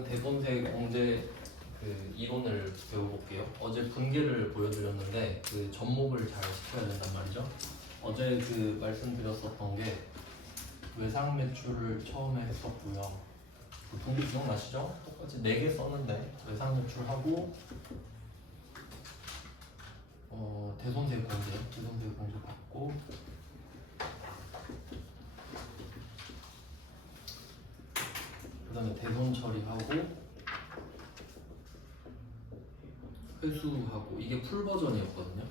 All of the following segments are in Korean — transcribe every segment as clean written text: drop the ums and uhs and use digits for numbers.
오늘은 대손세 공제 이론을 배워볼게요. 어제 분계를 보여드렸는데 그 접목을 잘 시켜야 된단 말이죠. 어제 말씀드렸었던 게 외상 매출을 처음에 했었고요. 분계 기억나시죠? 똑같이 4개 썼는데 외상 매출하고 대손세 공제 받고 그 다음에 대손 처리하고 회수하고, 이게 풀 버전이었거든요.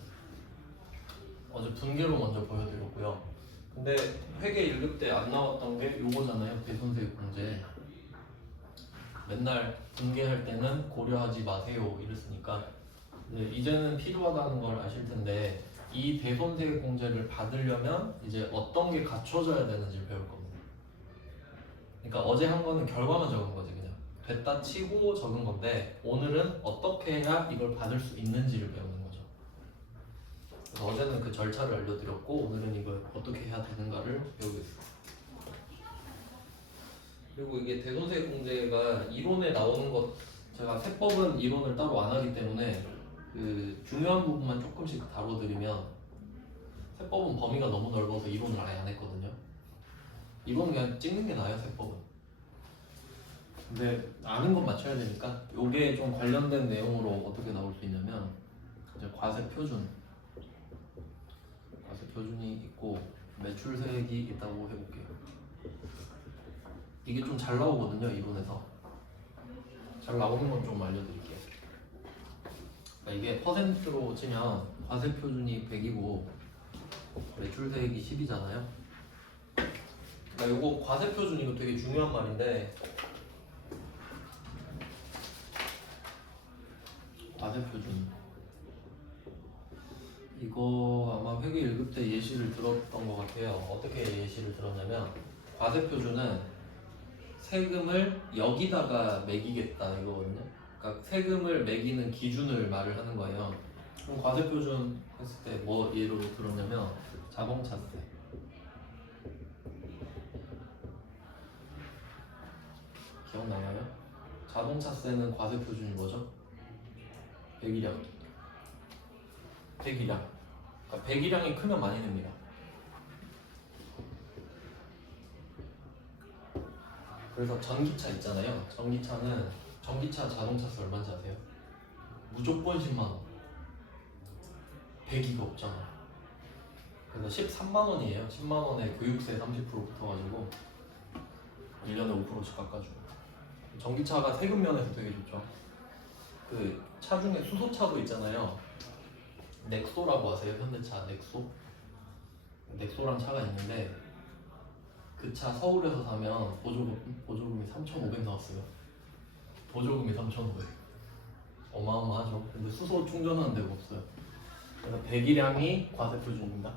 어제 분계로 먼저 보여드렸고요. 근데 회계 1급 때 안 나왔던 게 요거잖아요. 대손세 공제. 맨날 분계할 때는 고려하지 마세요 이랬으니까 이제는 필요하다는 걸 아실 텐데, 이 대손세 공제를 받으려면 이제 어떤 게 갖춰져야 되는지 배울 겁니다. 그러니까 어제 한 거는 결과만 적은 거지, 그냥 됐다 치고 적은 건데, 오늘은 어떻게 해야 이걸 받을 수 있는지를 배우는 거죠. 그래서 어제는 그 절차를 알려드렸고, 오늘은 이걸 어떻게 해야 되는가를 배우겠습니다. 그리고 이게 대손세 공제가 이론에 나오는 것, 제가 세법은 이론을 따로 안 하기 때문에 그 중요한 부분만 조금씩 다뤄드리면, 세법은 범위가 너무 넓어서 이론을 아예 안 했거든요. 이론은 그냥 찍는 게 나아요, 세법은. 근데 아는 건 맞춰야 되니까 요게 좀 관련된 내용으로 어떻게 나올 수 있냐면, 이제 과세 표준이 있고 매출세액이 있다고 해볼게요. 이게 좀 잘 나오거든요, 이론에서. 잘 나오는 건 좀 알려드릴게요. 그러니까 이게 퍼센트로 치면 과세 표준이 100이고 매출세액이 10이잖아요. 그러니까 요거 과세 표준, 이거 되게 중요한 말인데, 과세 표준 이거 아마 회계 1급 때 예시를 들었던 것 같아요. 어떻게 예시를 들었냐면, 과세 표준은 세금을 여기다가 매기겠다 이거거든요. 그러니까 세금을 매기는 기준을 말을 하는 거예요. 그럼 과세 표준 했을 때 뭐 예로 들었냐면, 자동차세. 기억나나요? 자동차세는 과세 표준이 뭐죠? 배기량. 그러니까 배기량이 크면 많이 냅니다. 그래서 전기차 있잖아요. 전기차 자동차세 얼마인지 아세요? 무조건 10만 원. 배기가 없잖아. 그래서 13만 원이에요. 10만 원에 교육세 30% 붙어가지고 1년에 5%씩 깎아주고. 전기차가 세금 면에서 되게 좋죠. 그 차 중에 수소차도 있잖아요. 넥소라고 아세요? 현대차 넥소란 차가 있는데, 그 차 서울에서 사면 보조금이 3,500 나왔어요. 보조금이 3,500. 어마어마하죠. 근데 수소 충전하는 데가 없어요. 그래서 배기량이 과세 표준입니다.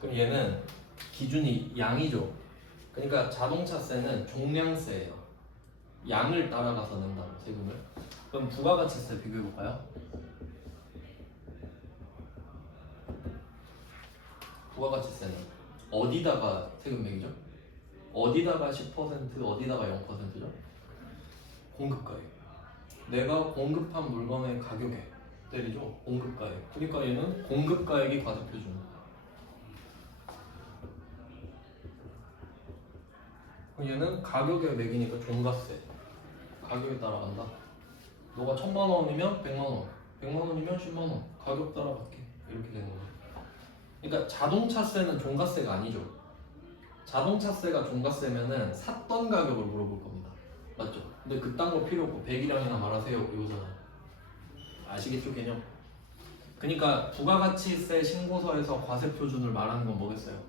그럼 얘는 기준이 양이죠. 그러니까 자동차세는 종량세예요. 양을 따라가서 낸다고, 세금을. 그럼 부가가치세 비교해볼까요? 부가가치세는 어디다가 세금 매기죠? 어디다가 10%, 어디다가 0%죠? 공급가액. 내가 공급한 물건의 가격에 때리죠? 공급가액. 그러니까 얘는 공급가액이 과세 표준. 얘는 가격에 매기니까 종가세. 가격에 따라간다. 너가 1,000만 원이면 100만 원, 100만 원이면 10만 원. 가격 따라갈게. 이렇게 되는 거죠. 그러니까 자동차세는 종가세가 아니죠. 자동차세가 종가세면은 샀던 가격을 물어볼 겁니다. 맞죠? 근데 그딴 거 필요 없고 배기량이나 말하세요 이거잖아. 아시겠죠, 개념? 그러니까 부가가치세 신고서에서 과세 표준을 말하는 건 뭐겠어요?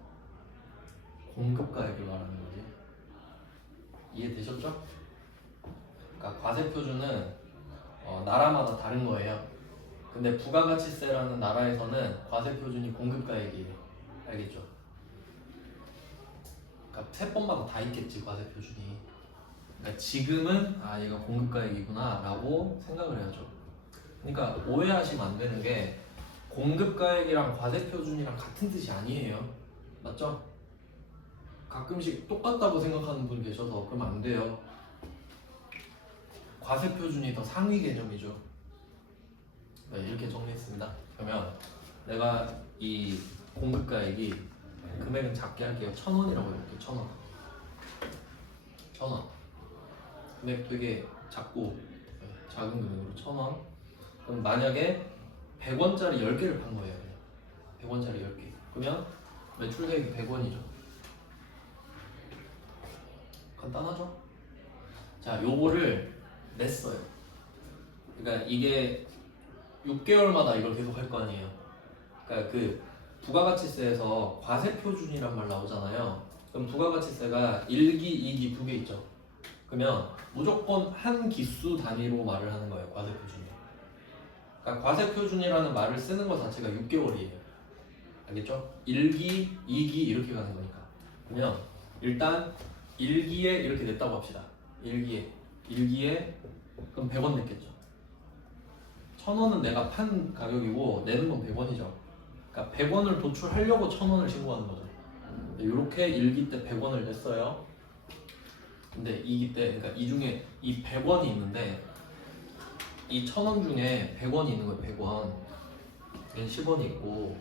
공급가액을 말하는 거지. 이해되셨죠? 그러니까 과세 표준은 나라마다 다른 거예요. 근데 부가가치세라는 나라에서는 과세 표준이 공급가액이에요. 알겠죠? 그러니까 세법마다 다 있겠지, 과세 표준이. 그러니까 지금은 얘가 공급가액이구나 라고 생각을 해야죠. 그러니까 오해하시면 안 되는 게, 공급가액이랑 과세 표준이랑 같은 뜻이 아니에요. 맞죠? 가끔씩 똑같다고 생각하는 분 계셔서 그러면 안 돼요. 과세 표준이 더 상위 개념이죠. 네, 이렇게 정리했습니다. 그러면 내가 이 공급가액이 금액은 작게 할게요. 1,000원이라고 해볼게요. 1,000원. 1,000원. 금액 되게 작고 작은 금액으로 1,000원. 그럼 만약에 100원짜리 10개를 판 거예요. 100원짜리 10개. 그러면 매출 계획이 100원이죠. 간단하죠? 자, 요거를 냈어요. 그러니까 이게 6개월마다 이걸 계속 할 거 아니에요. 그러니까 그 부가가치세에서 과세표준이란 말 나오잖아요. 그럼 부가가치세가 1기, 2기 두 개 있죠. 그러면 무조건 한 기수 단위로 말을 하는 거예요. 과세표준이. 그러니까 과세표준이라는 말을 쓰는 것 자체가 6개월이에요. 알겠죠? 1기, 2기 이렇게 가는 거니까. 그러면 일단 1기에 이렇게 냈다고 합시다. 1기에 그럼 100원 냈겠죠. 1,000원은 내가 판 가격이고 내는 건 100원이죠. 그러니까 100원을 도출하려고 1,000원을 신고하는 거죠. 이렇게 1기 때 100원을 냈어요. 근데 2기 때, 그러니까 이 중에 이 100원이 있는데 이 1,000원 중에 100원이 있는 거예요. 100원. 얘는 10원이 있고,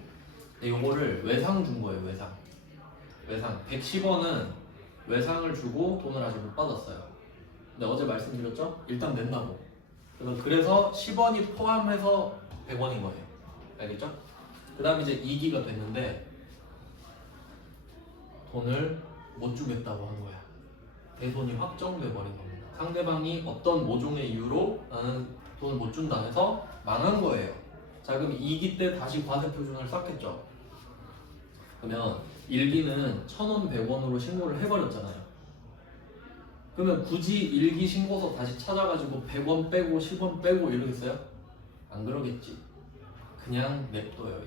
근데 요거를 외상 준 거예요. 외상. 110원은 외상을 주고 돈을 아직 못 받았어요. 근데 어제 말씀드렸죠? 일단 낸다고. 그래서 10원이 포함해서 100원인 거예요. 알겠죠? 그 다음에 이제 2기가 됐는데 돈을 못 주겠다고 한 거야. 대손이 확정돼 버린 겁니다. 상대방이 어떤 모종의 이유로 나는 돈을 못 준다 해서 망한 거예요. 자, 그럼 2기 때 다시 과세표준을 쌓겠죠. 그러면 1기는 1,000원, 100원으로 신고를 해버렸잖아요. 그러면 굳이 1기 신고서 다시 찾아가지고 100원 빼고 10원 빼고 이러겠어요? 안 그러겠지. 그냥 냅둬요.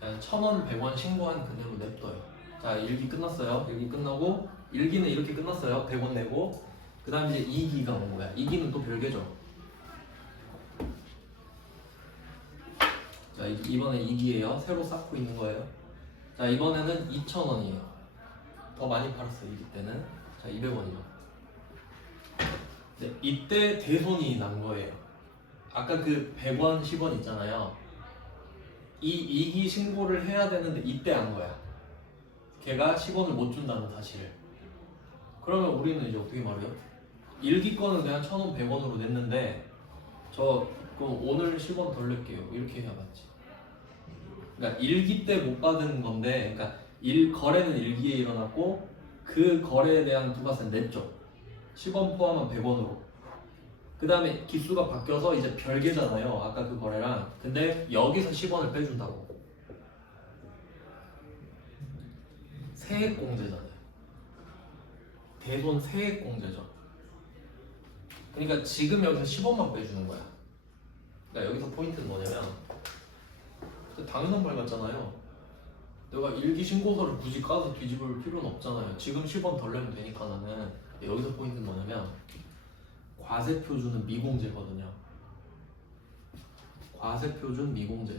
그냥 1,000원, 100원 신고한 그대로 냅둬요. 자, 1기 끝났어요. 1기 끝나고 1기는 이렇게 끝났어요. 100원 내고 그 다음 이제 2기가 온 거야. 2기는 또 별개죠. 자, 이번에 2기예요. 새로 쌓고 있는 거예요. 자, 이번에는 2,000원이에요. 더 많이 팔았어요. 2기 때는. 자, 200원이죠. 네, 이때 대손이 난 거예요. 아까 그 100원, 10원 있잖아요. 이 2기 신고를 해야 되는데 이때 한 거야. 걔가 10원을 못 준다는 사실을. 그러면 우리는 이제 어떻게 말해요? 1기 거는 그냥 1,000원, 100원으로 냈는데 그럼 오늘 10원 덜 낼게요. 이렇게 해야 맞지. 그러니까 1기 때 못 받은 건데, 그러니까 거래는 1기에 일어났고 그 거래에 대한 부가세는 냈죠. 10원 포함한 100원으로. 그 다음에 기수가 바뀌어서 이제 별개잖아요. 아까 그 거래랑. 근데 여기서 10원을 빼준다고. 세액공제잖아요. 대손 세액공제죠. 그러니까 지금 여기서 10원만 빼주는 거야. 그러니까 여기서 포인트는 뭐냐면 당연한 말 같잖아요. 내가 일기 신고서를 굳이 까서 뒤집을 필요는 없잖아요. 지금 10원 덜 내면 되니까 나는. 여기서 포인트는 뭐냐면 과세표준은 미공제거든요. 과세표준 미공제.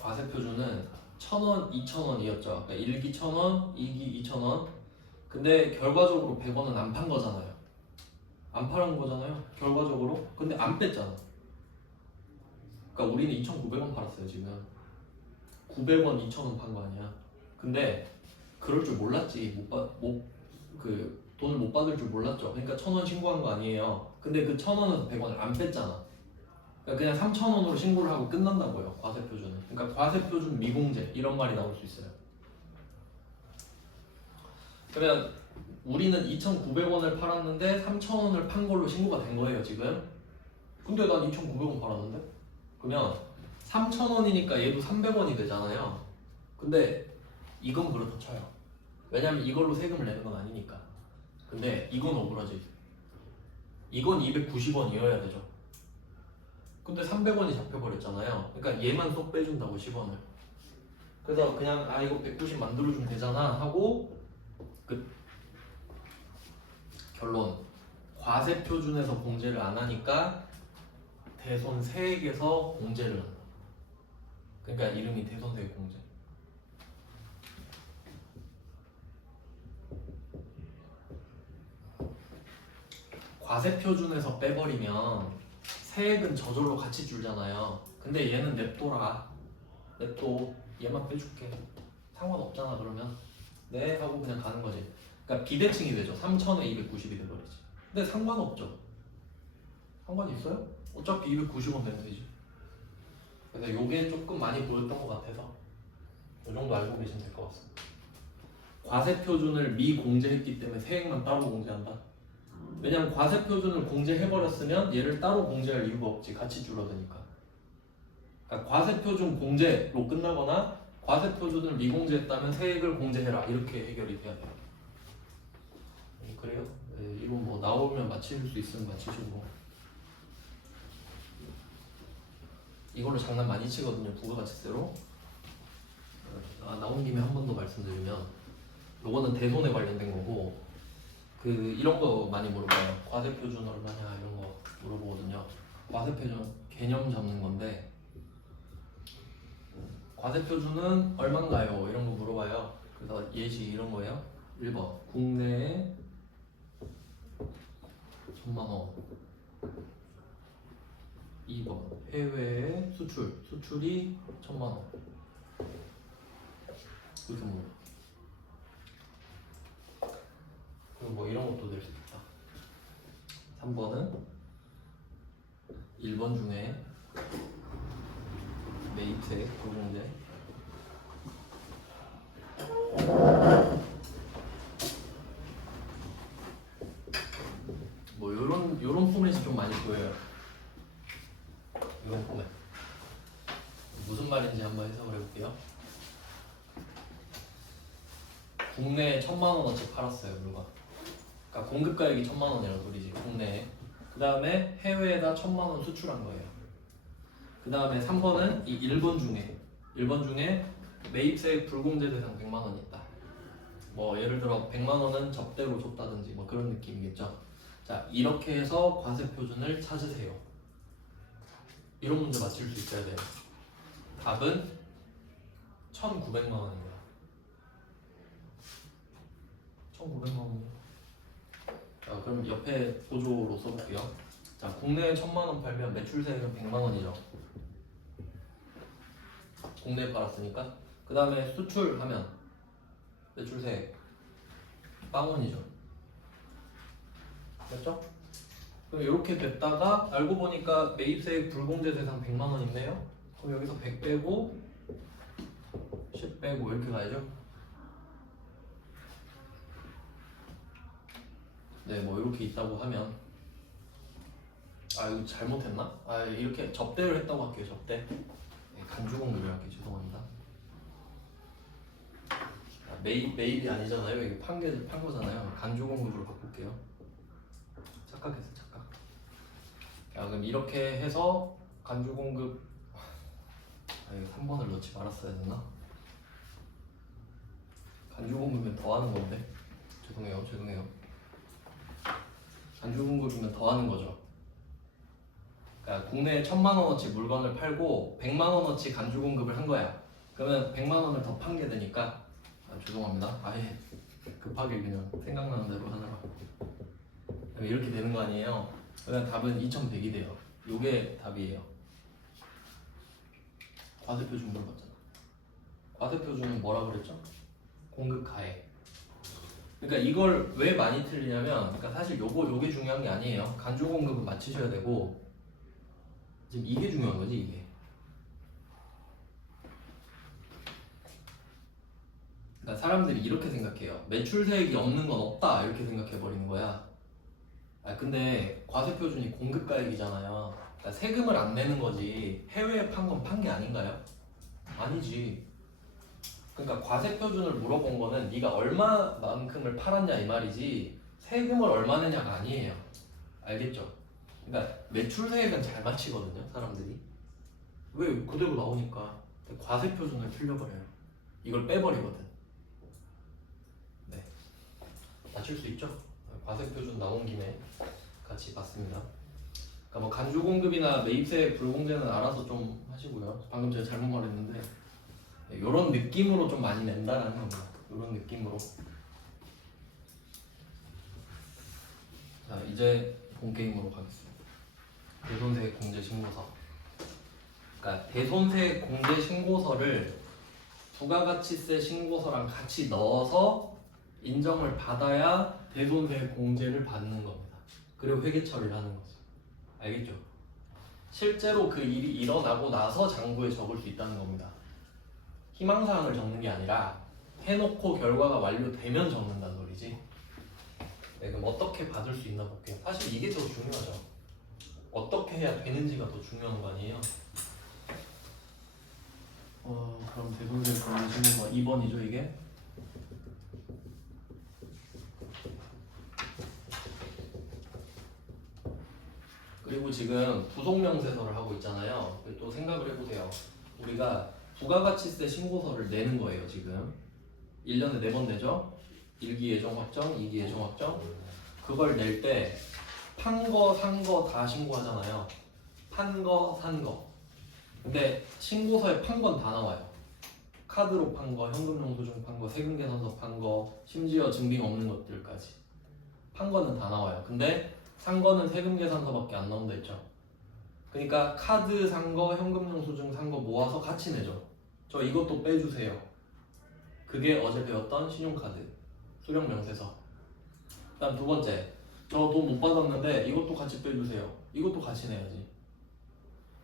과세표준은 1,000원, 2,000원이었죠. 그러니까 1기 1,000원, 2기 2,000원. 근데 결과적으로 100원은 안 판 거잖아요. 안 팔은 거잖아요. 결과적으로. 근데 안 뺐잖아. 그러니까 우리는 2,900원 팔았어요. 지금 900원, 2,000원 판 거 아니야. 근데 그럴 줄 몰랐지. 돈을 못 받을 줄 몰랐죠. 그러니까 1,000원 신고한 거 아니에요. 근데 그 1,000원에서 100원을 안 뺐잖아. 그러니까 그냥 3,000원으로 신고를 하고 끝난다고요. 과세표준은. 그러니까 과세표준 미공제 이런 말이 나올 수 있어요. 그러면 우리는 2,900원을 팔았는데 3,000원을 판 걸로 신고가 된 거예요. 지금. 근데 난 2,900원 팔았는데? 그러면 3,000원이니까 얘도 300원이 되잖아요. 근데 이건 그렇다 쳐요. 왜냐면 이걸로 세금을 내는 건 아니니까. 근데 이건 억울하지. 이건 290원이어야 되죠. 근데 300원이 잡혀버렸잖아요. 그러니까 얘만 쏙 빼준다고 10원을. 그래서 그냥 이거 190 만들어주면 되잖아 하고 끝. 결론. 과세표준에서 공제를 안 하니까 대손 세액에서 공제를 한다. 그러니까 이름이 대손세액공제. 과세표준에서 빼버리면 세액은 저절로 같이 줄잖아요. 근데 얘는 냅둬라. 냅둬. 얘만 빼줄게. 상관없잖아 그러면. 네 하고 그냥 가는 거지. 그러니까 비대칭이 되죠. 3,000에 290이 돼버리지. 근데 상관없죠. 상관이 있어요? 어차피 290원 되면 되지. 그래서 요게 조금 많이 보였던 것 같아서 이 정도 알고 계시면 될 것 같습니다. 과세표준을 미공제했기 때문에 세액만 따로 공제한다. 왜냐면 과세표준을 공제해버렸으면 얘를 따로 공제할 이유가 없지. 같이 줄어드니까. 그러니까 과세표준 공제로 끝나거나 과세표준을 미공제했다면 세액을 공제해라. 이렇게 해결이 돼야 돼요. 그래요? 네, 이거 뭐 나오면 맞힐 수 있으면 맞히시고 이걸로 장난 많이 치거든요. 부가가치세로. 나온 김에 한 번 더 말씀드리면 요거는 대손에 관련된 거고 그 이런 거 많이 물어봐요. 과세표준 얼마냐 이런 거 물어보거든요. 과세표준 개념 잡는 건데 과세표준은 얼마인가요? 이런 거 물어봐요. 그래서 예시 이런 거예요. 1번 국내에 1,000만 원. 2번 해외에 수출이 1,000만 원. 이렇게 뭐 그리고 뭐 이런 것도 낼 수 있다. 3번은 1번 중에 매입세 불공제 뭐 요런 포맷이 좀 많이 보여요. 이런 포맷 무슨 말인지 한번 해석을 해볼게요. 국내에 1,000만 원어치 팔았어요 물건. 그러니까 공급가액이 1,000만 원이라는 소리지 국내에. 그 다음에 해외에다 1,000만 원 수출한 거예요. 그 다음에 3번은 이 1번 중에 매입세액 불공제 대상 100만 원 있다. 뭐 예를 들어 100만 원은 접대로 줬다든지 뭐 그런 느낌이겠죠. 자 이렇게 해서 과세표준을 찾으세요. 이런 문제 맞힐 수 있어야 돼요. 답은 1,900만 원입니다. 1,900만 원. 자 그럼 옆에 보조로 써볼게요. 자 국내에 1,000만 원 팔면 매출세액은 100만 원이죠. 국내에 팔았으니까. 그 다음에 수출하면 매출세액 빵원이죠. 맞죠? 그럼 이렇게 됐다가 알고 보니까 매입세액 불공제 대상 100만 원 있네요. 그럼 여기서 100 빼고 10 빼고 이렇게 가야죠. 네, 뭐 이렇게 있다고 하면 이거 잘못했나? 이렇게 접대를 했다고 할게요. 접대. 네, 간주공급을 할게요. 죄송합니다. 매입이 아니잖아요. 이게 판 거잖아요. 간주공급으로 바꿀게요. 착각했어, 착각. 자, 그럼 이렇게 해서 간주공급 이거 3번을 넣지 말았어야 됐나? 간주공급이면 더하는 건데 죄송해요. 간주공급이면 더하는 거죠. 그러니까 국내에 1,000만 원어치 물건을 팔고 100만 원어치 간주공급을 한 거야. 그러면 100만 원을 더 판 게 되니까 죄송합니다. 아예 급하게 그냥 생각나는 대로 하느라 이렇게 되는 거 아니에요. 그러면 답은 2,100이 돼요. 요게 답이에요. 과세표준 물어봤잖아. 과세표준은 뭐라 그랬죠? 공급가액. 그러니까 이걸 왜 많이 틀리냐면, 그러니까 사실 요게 중요한 게 아니에요. 간주공급은 맞추셔야 되고, 지금 이게 중요한 거지 이게. 그러니까 사람들이 이렇게 생각해요. 매출세액이 없는 건 없다 이렇게 생각해 버리는 거야. 근데 과세표준이 공급가액이잖아요. 그러니까 세금을 안 내는 거지 해외에 판 건 판 게 아닌가요? 아니지. 그러니까 과세표준을 물어본 거는 네가 얼마만큼을 팔았냐 이 말이지 세금을 얼마 내냐가 아니에요. 알겠죠? 그러니까 매출세액은 잘 맞히거든요 사람들이. 왜? 그대로 나오니까. 과세표준을 틀려버려요. 이걸 빼버리거든. 네, 맞출 수 있죠? 과세표준 나온 김에 같이 봤습니다. 그러니까 뭐 간주공급이나 매입세 불공제는 알아서 좀 하시고요. 방금 제가 잘못 말했는데 이런 느낌으로 좀 많이 낸다라는 겁니다. 이런 느낌으로. 자 이제 본 게임으로 가겠습니다. 대손세 공제 신고서. 그러니까 대손세 공제 신고서를 부가가치세 신고서랑 같이 넣어서 인정을 받아야 대손세 공제를 받는 겁니다. 그리고 회계 처리를 하는 거죠. 알겠죠? 실제로 그 일이 일어나고 나서 장부에 적을 수 있다는 겁니다. 희망사항을 적는 게 아니라 해놓고 결과가 완료되면 적는다는 소리지. 네, 그럼 어떻게 받을 수 있나 볼게요. 사실 이게 더 중요하죠. 어떻게 해야 되는지가 더 중요한 거 아니에요? 그럼 대손세 공제 신고서 2번이죠 이게? 그리고 지금 부속명세서를 하고 있잖아요. 또 생각을 해보세요. 우리가 부가가치세 신고서를 내는 거예요 지금. 1년에 4번 내죠? 1기 예정 확정, 2기 예정 확정. 그걸 낼 때 판 거, 산 거 다 신고하잖아요. 판 거, 산 거. 근데 신고서에 판 건 다 나와요. 카드로 판 거, 현금영수증 판 거, 세금계산서 판 거, 심지어 증빙 없는 것들까지. 판 거는 다 나와요. 근데 산 거는 세금계산서밖에 안 나온다 했죠. 그러니까 카드 산 거, 현금영수증 산 거 모아서 같이 내죠. 저 이것도 빼주세요. 그게 어제 배웠던 신용카드 수령명세서. 그다음 두 번째, 저 돈 못 받았는데 이것도 같이 빼주세요. 이것도 같이 내야지.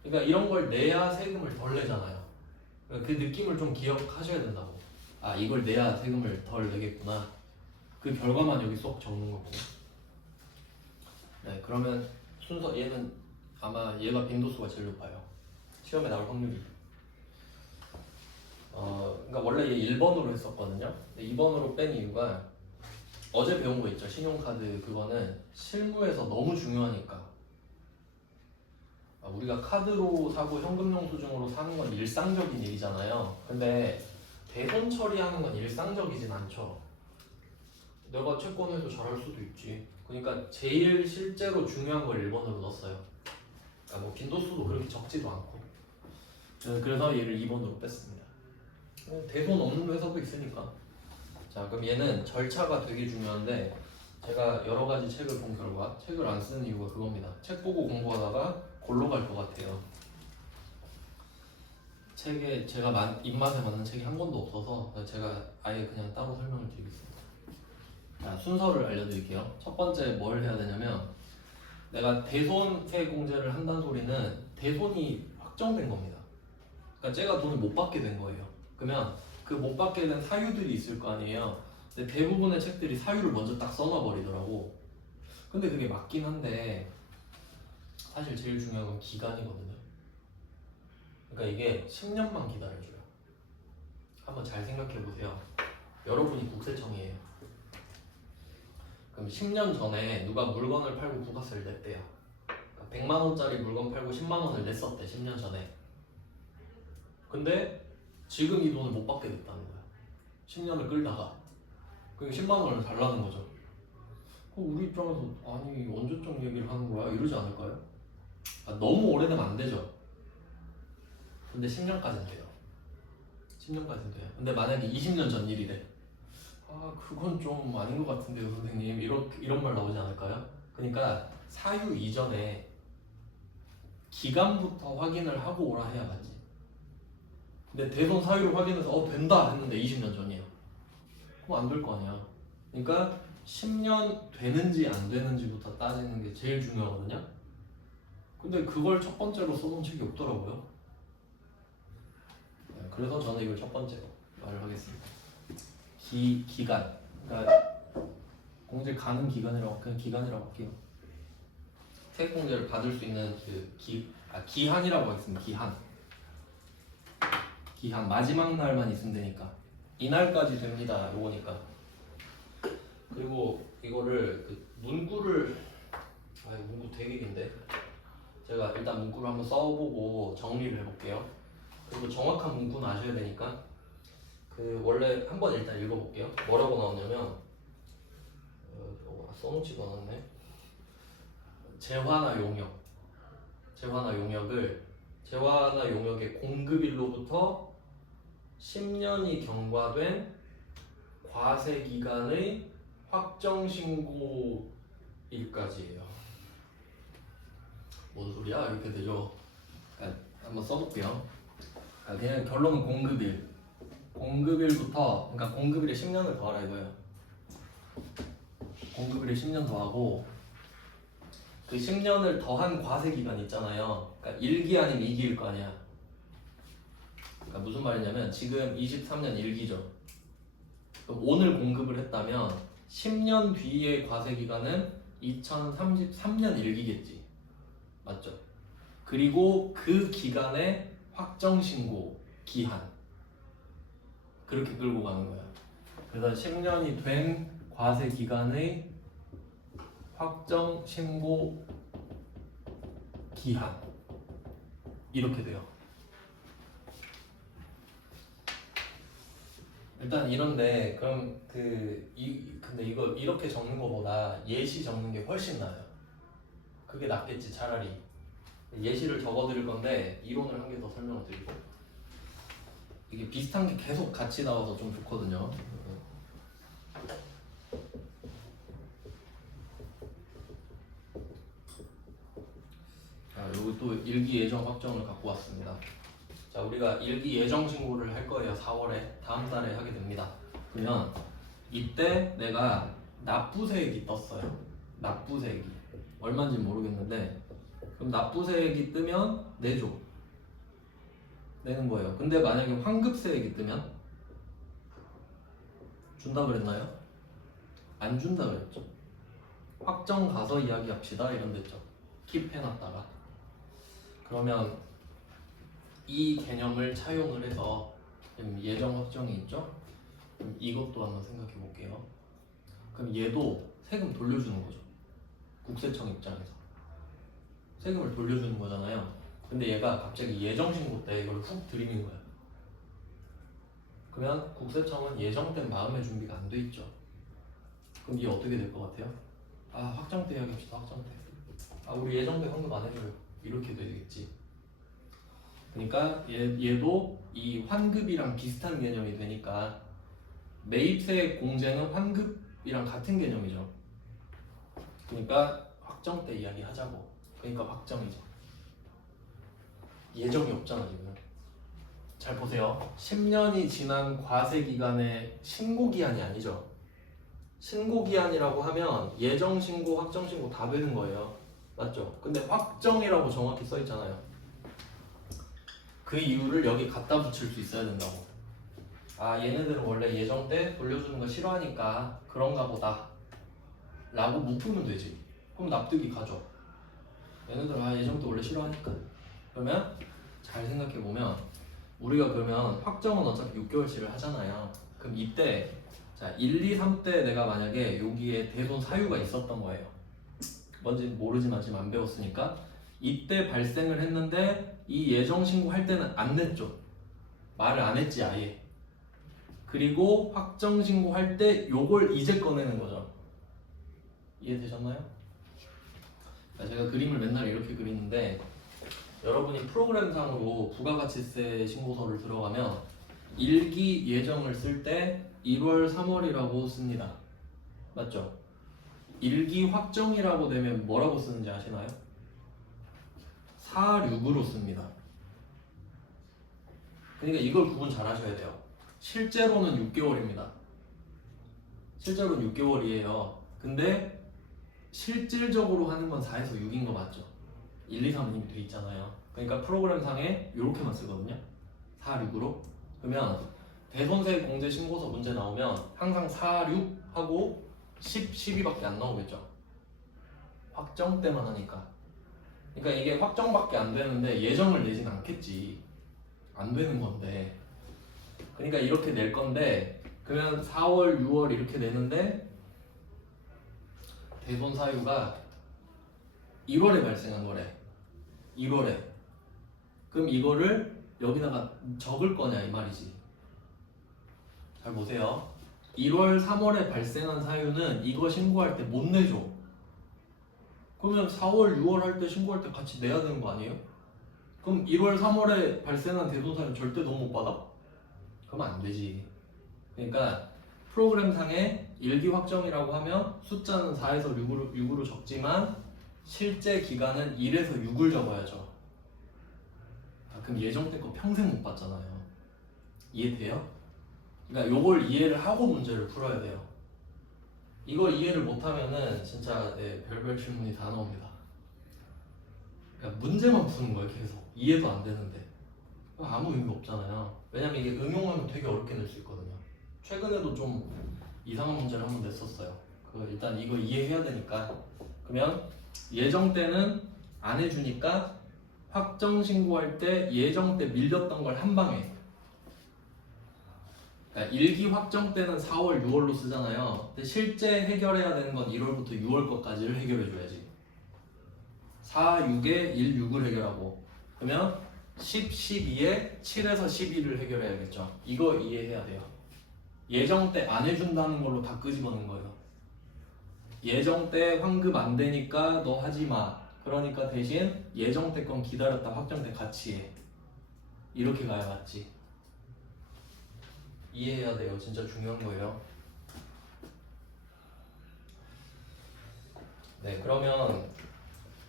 그러니까 이런 걸 내야 세금을 덜 내잖아요. 그러니까 그 느낌을 좀 기억하셔야 된다고. 아, 이걸 내야 세금을 덜 내겠구나. 그 결과만 여기 쏙 적는 거고. 네, 그러면 순서 얘는 아마 얘가 빈도수가 제일 높아요. 시험에 나올 확률이. 그러니까 원래 얘 1번으로 했었거든요. 근데 2번으로 뺀 이유가 어제 배운 거 있죠. 신용카드 그거는 실무에서 너무 중요하니까. 우리가 카드로 사고 현금영수증으로 사는 건 일상적인 일이잖아요. 근데 대손 처리하는 건 일상적이진 않죠. 내가 채권해서 잘할 수도 있지. 그러니까 제일 실제로 중요한 걸 1번으로 넣었어요. 그러니까 뭐 빈도수도 그렇게 적지도 않고. 그래서 얘를 2번으로 뺐습니다. 대손 없는 회사도 있으니까. 자, 그럼 얘는 절차가 되게 중요한데 제가 여러 가지 책을 본 결과 책을 안 쓰는 이유가 그겁니다. 책 보고 공부하다가 골로 갈 것 같아요. 책에 제가 입맛에 맞는 책이 한 권도 없어서 제가 아예 그냥 따로 설명을 드리겠습니다. 자, 순서를 알려드릴게요. 첫 번째 뭘 해야 되냐면 내가 대손세 공제를 한다는 소리는 대손이 확정된 겁니다. 그러니까 제가 돈을 못 받게 된 거예요. 그러면 그 못 받게 된 사유들이 있을 거 아니에요. 근데 대부분의 책들이 사유를 먼저 딱 써놔 버리더라고. 근데 그게 맞긴 한데 사실 제일 중요한 건 기간이거든요. 그러니까 이게 10년만 기다려줘요. 한번 잘 생각해 보세요. 여러분이 국세청이에요. 그럼 10년 전에 누가 물건을 팔고 부가세를 냈대요. 그러니까 100만 원짜리 물건 팔고 10만 원을 냈었대. 10년 전에. 근데 지금 이 돈을 못 받게 됐다는 거야. 10년을 끌다가. 그러니까 10만 원을 달라는 거죠. 우리 입장에서 아니 언제적 얘기를 하는 거야? 이러지 않을까요? 너무 오래되면 안 되죠. 근데 10년까지는 돼요. 10년까지는 돼요. 근데 만약에 20년 전 일이래. 그건 좀 아닌 것 같은데요, 선생님. 이런 말 나오지 않을까요? 그러니까 사유 이전에 기간부터 확인을 하고 오라 해야 맞지. 근데 대손 사유를 확인해서 된다 했는데 20년 전이에요. 그럼 안 될 거 아니야. 그러니까 10년 되는지 안 되는지부터 따지는 게 제일 중요하거든요. 근데 그걸 첫 번째로 써놓은 책이 없더라고요. 네, 그래서 저는 이걸 첫 번째로 말을 하겠습니다. 기간. 그러니까 공제 가는 기간이라고 그냥 기간이라고 할게요. 세액공제를 받을 수 있는 기한이라고 하겠습니다. 기한 마지막 날만 있으면 되니까 이날까지 됩니다. 요거니까. 그리고 이거를 문구를 문구 되게 긴데 제가 일단 문구를 한번 써보고 정리를 해볼게요. 그리고 정확한 문구는 아셔야 되니까 원래 한번 일단 읽어볼게요. 뭐라고 나오냐면 써놓지도 않았네. 재화나 용역의 공급일로부터 10년이 경과된 과세 기간의 확정 신고일까지예요. 뭔 소리야? 이렇게 되죠. 그러니까 한번 써볼게요. 그냥 결론은 공급일. 공급일부터, 그러니까 공급일에 10년을 더하라 이거예요. 공급일에 10년 더하고 그 10년을 더한 과세 기간 있잖아요. 그러니까 1기 아니면 2기일 거 아니야. 그러니까 무슨 말이냐면 지금 23년 1기죠. 그럼 오늘 공급을 했다면 10년 뒤의 과세 기간은 2033년 1기겠지. 맞죠? 그리고 그 기간에 확정 신고 기한 그렇게 끌고 가는 거야. 그래서 10년이 된 과세 기간의 확정 신고 기한 이렇게 돼요. 일단 이런데 그럼 근데 이거 이렇게 적는 거보다 예시 적는 게 훨씬 나아요. 그게 낫겠지 차라리. 예시를 적어드릴 건데 이론을 한 개 더 설명을 드리고 이게 비슷한 게 계속 같이 나와서 좀 좋거든요. 자, 여기 또 일기 예정 확정을 갖고 왔습니다. 자, 우리가 일기 예정 신고를 할 거예요. 4월에 다음 달에 하게 됩니다. 그러면 이때 내가 납부세액이 떴어요. 납부세액이 얼마인지 모르겠는데 그럼 납부세액이 뜨면 내줘. 내는 거예요. 근데 만약에 환급세액이 뜨면 준다 그랬나요? 안 준다 그랬죠. 확정 가서 이야기합시다 이런 데죠. 킵해놨다가 그러면 이 개념을 차용을 해서 예정 확정이 있죠. 그럼 이것도 한번 생각해 볼게요. 그럼 얘도 세금 돌려주는 거죠. 국세청 입장에서 세금을 돌려주는 거잖아요. 근데 얘가 갑자기 예정신고 때 이걸 훅 들이는 거야. 그러면 국세청은 예정된 마음의 준비가 안 돼 있죠. 그럼 이게 어떻게 될 것 같아요? 아, 확정 때 이야기합시다. 확정 때. 아, 우리 예정된 환급 안 해줘요. 이렇게 되겠지. 그러니까 얘도 이 환급이랑 비슷한 개념이 되니까 매입세 공제는 환급이랑 같은 개념이죠. 그러니까 확정 때 이야기하자고. 그러니까 확정이죠. 예정이 없잖아 지금. 잘 보세요. 10년이 지난 과세 기간의 신고 기한이 아니죠. 신고 기한이라고 하면 예정 신고, 확정 신고 다 되는 거예요. 맞죠? 근데 확정이라고 정확히 써 있잖아요. 그 이유를 여기 갖다 붙일 수 있어야 된다고. 아, 얘네들은 원래 예정 때 돌려주는 거 싫어하니까 그런가 보다 라고 묶으면 되지. 그럼 납득이 가죠. 얘네들은 아, 예정 때 원래 싫어하니까. 그러면 잘 생각해보면 우리가 그러면 확정은 어차피 6개월치를 하잖아요. 그럼 이때 자 1, 2, 3 때 내가 만약에 여기에 대손 사유가 있었던 거예요. 뭔지 모르지만 지금 안 배웠으니까 이때 발생을 했는데 이 예정 신고할 때는 안 냈죠. 말을 안 했지 아예. 그리고 확정 신고할 때 요걸 이제 꺼내는 거죠. 이해되셨나요? 제가 그림을 맨날 이렇게 그리는데 여러분이 프로그램상으로 부가가치세 신고서를 들어가면 일기 예정을 쓸 때 1월, 3월이라고 씁니다. 맞죠? 일기 확정이라고 되면 뭐라고 쓰는지 아시나요? 4, 6으로 씁니다. 그러니까 이걸 구분 잘 하셔야 돼요. 실제로는 6개월입니다. 실제로는 6개월이에요. 근데 실질적으로 하는 건 4에서 6인 거 맞죠? 1, 2, 3은 이미 돼 있잖아요. 그러니까 프로그램상에 이렇게만 쓰거든요. 4, 6으로. 그러면 대손세 공제 신고서 문제 나오면 항상 4, 6 하고 10, 12밖에 안 나오겠죠. 확정 때만 하니까. 그러니까 이게 확정밖에 안 되는데 예정을 내진 않겠지. 안 되는 건데. 그러니까 이렇게 낼 건데 그러면 4월, 6월 이렇게 내는데 대손 사유가 1월에 발생한 거래. 1월에. 그럼 이거를 여기다가 적을 거냐 이 말이지. 잘 보세요. 1월, 3월에 발생한 사유는 이거 신고할 때 못 내줘. 그러면 4월, 6월 할 때 신고할 때 같이 내야 되는 거 아니에요? 그럼 1월, 3월에 발생한 대손 사유 절대 너 못 받아? 그러면 안 되지. 그러니까 프로그램상에 일기 확정이라고 하면 숫자는 4에서 6으로 적지만 실제 기간은 1에서 6을 적어야죠. 그럼 예정된 거 평생 못 봤잖아요. 이해돼요? 그러니까 요걸 이해를 하고 문제를 풀어야 돼요. 이걸 이해를 못하면은 진짜 별별 질문이 다 나옵니다. 그러니까 문제만 푸는 거예요. 계속 이해도 안 되는데 아무 의미 없잖아요. 왜냐면 이게 응용하면 되게 어렵게 낼 수 있거든요. 최근에도 좀 이상한 문제를 한번 냈었어요. 일단 이거 이해해야 되니까. 그러면 예정 때는 안 해주니까 확정 신고할 때 예정 때 밀렸던 걸 한 방에. 그러니까 일기 확정 때는 4월, 6월로 쓰잖아요. 근데 실제 해결해야 되는 건 1월부터 6월 것까지를 해결해줘야지. 4, 6에 1, 6을 해결하고 그러면 10, 12에 7에서 12를 해결해야겠죠. 이거 이해해야 돼요. 예정 때 안 해준다는 걸로 다 끄집어낸 거예요. 예정 때 환급 안 되니까 너 하지 마. 그러니까 대신 예정 때 건 기다렸다 확정 때 같이 해. 이렇게 가야 맞지. 이해해야 돼요. 진짜 중요한 거예요. 네, 그러면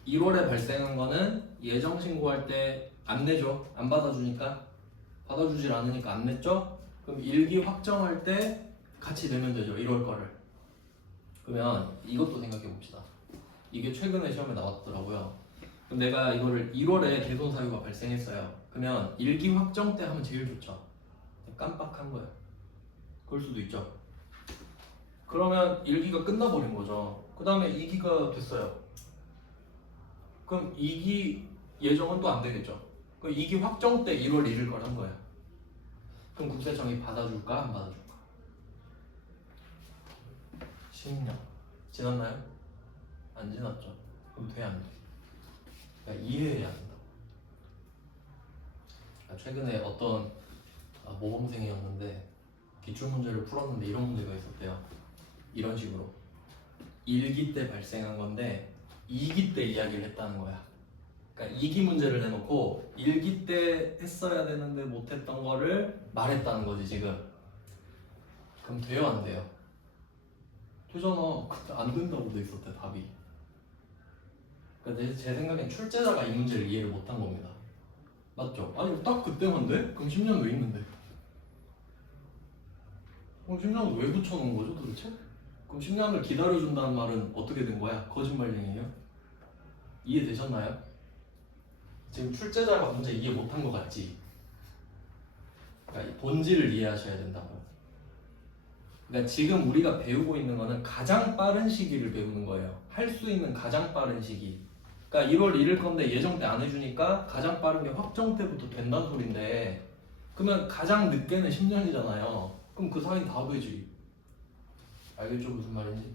1월에 발생한 거는 예정 신고할 때 안 내죠. 안 받아주니까. 받아주질 않으니까 안 냈죠. 그럼 일기 확정할 때 같이 내면 되죠. 1월 거를. 그러면 이것도 생각해 봅시다. 이게 최근에 시험에 나왔더라고요. 그럼 내가 이거를 1월에 대손 사유가 발생했어요. 그러면 일기 확정 때 하면 제일 좋죠. 깜빡한 거예요. 그럴 수도 있죠. 그러면 1기가 끝나버린 거죠. 그 다음에 2기가 됐어요. 그럼 2기 예정은 또 안 되겠죠. 그럼 2기 확정 때 1월 1일 걸 한 거야. 그럼 국세청이 받아줄까 안 받아줄까? 10년 지났나요? 안 지났죠. 그럼 돼 안 돼? 그러니까 이해해야 된다. 최근에 어떤 모범생이었는데 기출문제를 풀었는데 이런 문제가 있었대요. 이런 식으로 1기 때 발생한 건데 2기 때 이야기를 했다는 거야. 그러니까 2기 문제를 내놓고 1기 때 했어야 되는데 못했던 거를 말했다는 거지 지금. 그럼 돼요 안 돼요? 되잖아. 그때 안 된다고 돼 있었대 답이. 그러니까 제 생각엔 출제자가 이 문제를 이해를 못한 겁니다. 맞죠? 아니 딱 그때만 돼? 그럼 10년 왜 있는데? 10년을 왜 붙여놓은 거죠 도대체? 그럼 10년을 기다려준다는 말은 어떻게 된 거야? 거짓말쟁이에요? 이해되셨나요? 지금 출제자가 문제 이해 못한 것 같지? 그러니까 이 본질을 이해하셔야 된다고. 그러니까 지금 우리가 배우고 있는 거는 가장 빠른 시기를 배우는 거예요. 할 수 있는 가장 빠른 시기. 그러니까 1월 1일 건데 예정 때 안 해주니까 가장 빠른 게 확정 때부터 된다는 소린데 그러면 가장 늦게는 10년이잖아요. 그럼 그 사이 다 되지. 알겠죠 무슨 말인지?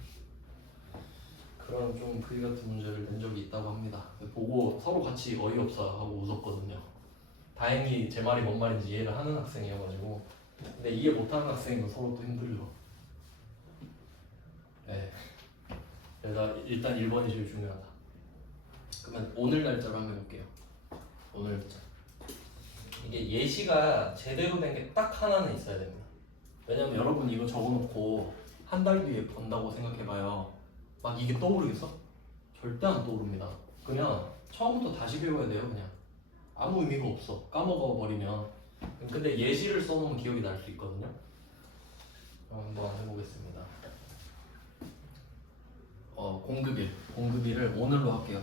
그런 좀 그이 같은 문제를 낸 적이 있다고 합니다. 보고 서로 같이 어이없어 하고 웃었거든요. 다행히 제 말이 뭔 말인지 이해를 하는 학생이어가지고. 근데 이해 못하는 학생은 서로 또 힘들죠. 네. 그래서 일단 1번이 제일 중요하다. 그러면 오늘 날짜로 한번 해볼게요. 오늘 날짜. 이게 예시가 제대로 된 게 딱 하나는 있어야 됩니다. 왜냐면 여러분 이거 적어놓고 한 달 뒤에 본다고 생각해봐요. 막 이게 떠오르겠어? 절대 안 떠오릅니다. 그냥 처음부터 다시 배워야 돼요. 그냥 아무 의미가 없어. 까먹어 버리면. 근데 예시를 써놓으면 기억이 날 수 있거든요. 한번 해보겠습니다. 공급일을 오늘로 할게요.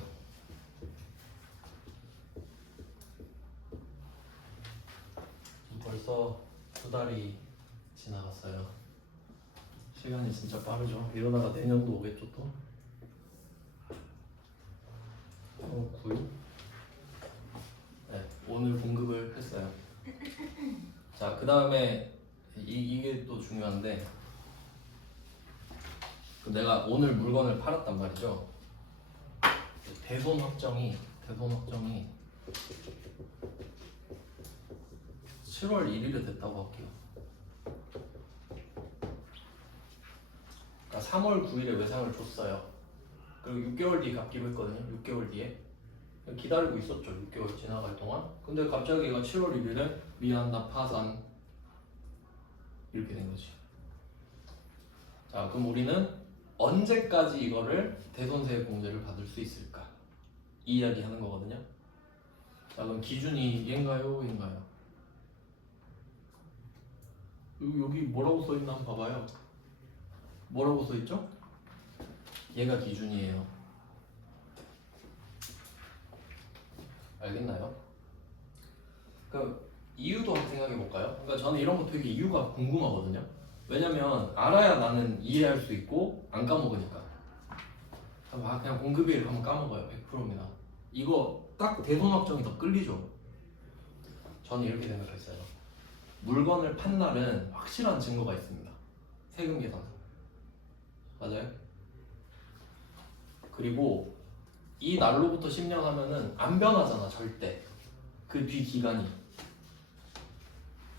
벌써 2달이 지나갔어요. 시간이 진짜 빠르죠. 이러다가 내년도 오겠죠 또. 9일? 네, 오늘 공급을 했어요. 자, 그 다음에 이게 또 중요한데 내가 오늘 물건을 팔았단 말이죠. 대손 확정이 7월 1일에 됐다고 할게요. 그러니까 3월 9일에 외상을 줬어요. 그리고 6개월 뒤에 갚기로 했거든요. 6개월 뒤에 기다리고 있었죠. 6개월 지나갈 동안. 근데 갑자기 얘가 7월 1일에 미안 나 파산 이렇게 된 거지. 자, 그럼 우리는 언제까지 이거를 대손세액 공제를 받을 수 있을까? 이 이야기 하는 거거든요. 자, 그럼 기준이 얘인가요? 얘인가요? 여기 뭐라고 써있나 한번 봐봐요. 뭐라고 써있죠? 얘가 기준이에요. 알겠나요? 그러니까 이유도 한번 생각해 볼까요? 그러니까 저는 이런 거 되게 이유가 궁금하거든요. 왜냐면 알아야 나는 이해할 수 있고 안 까먹으니까. 그냥 공급일 한번 까먹어요. 100%입니다. 이거 딱 대손 확정이 더 끌리죠. 저는 이렇게 생각했어요. 물건을 판 날은 확실한 증거가 있습니다. 세금 계산서. 맞아요? 그리고 이 날로부터 10년 하면은 안 변하잖아, 절대. 그 뒤 기간이.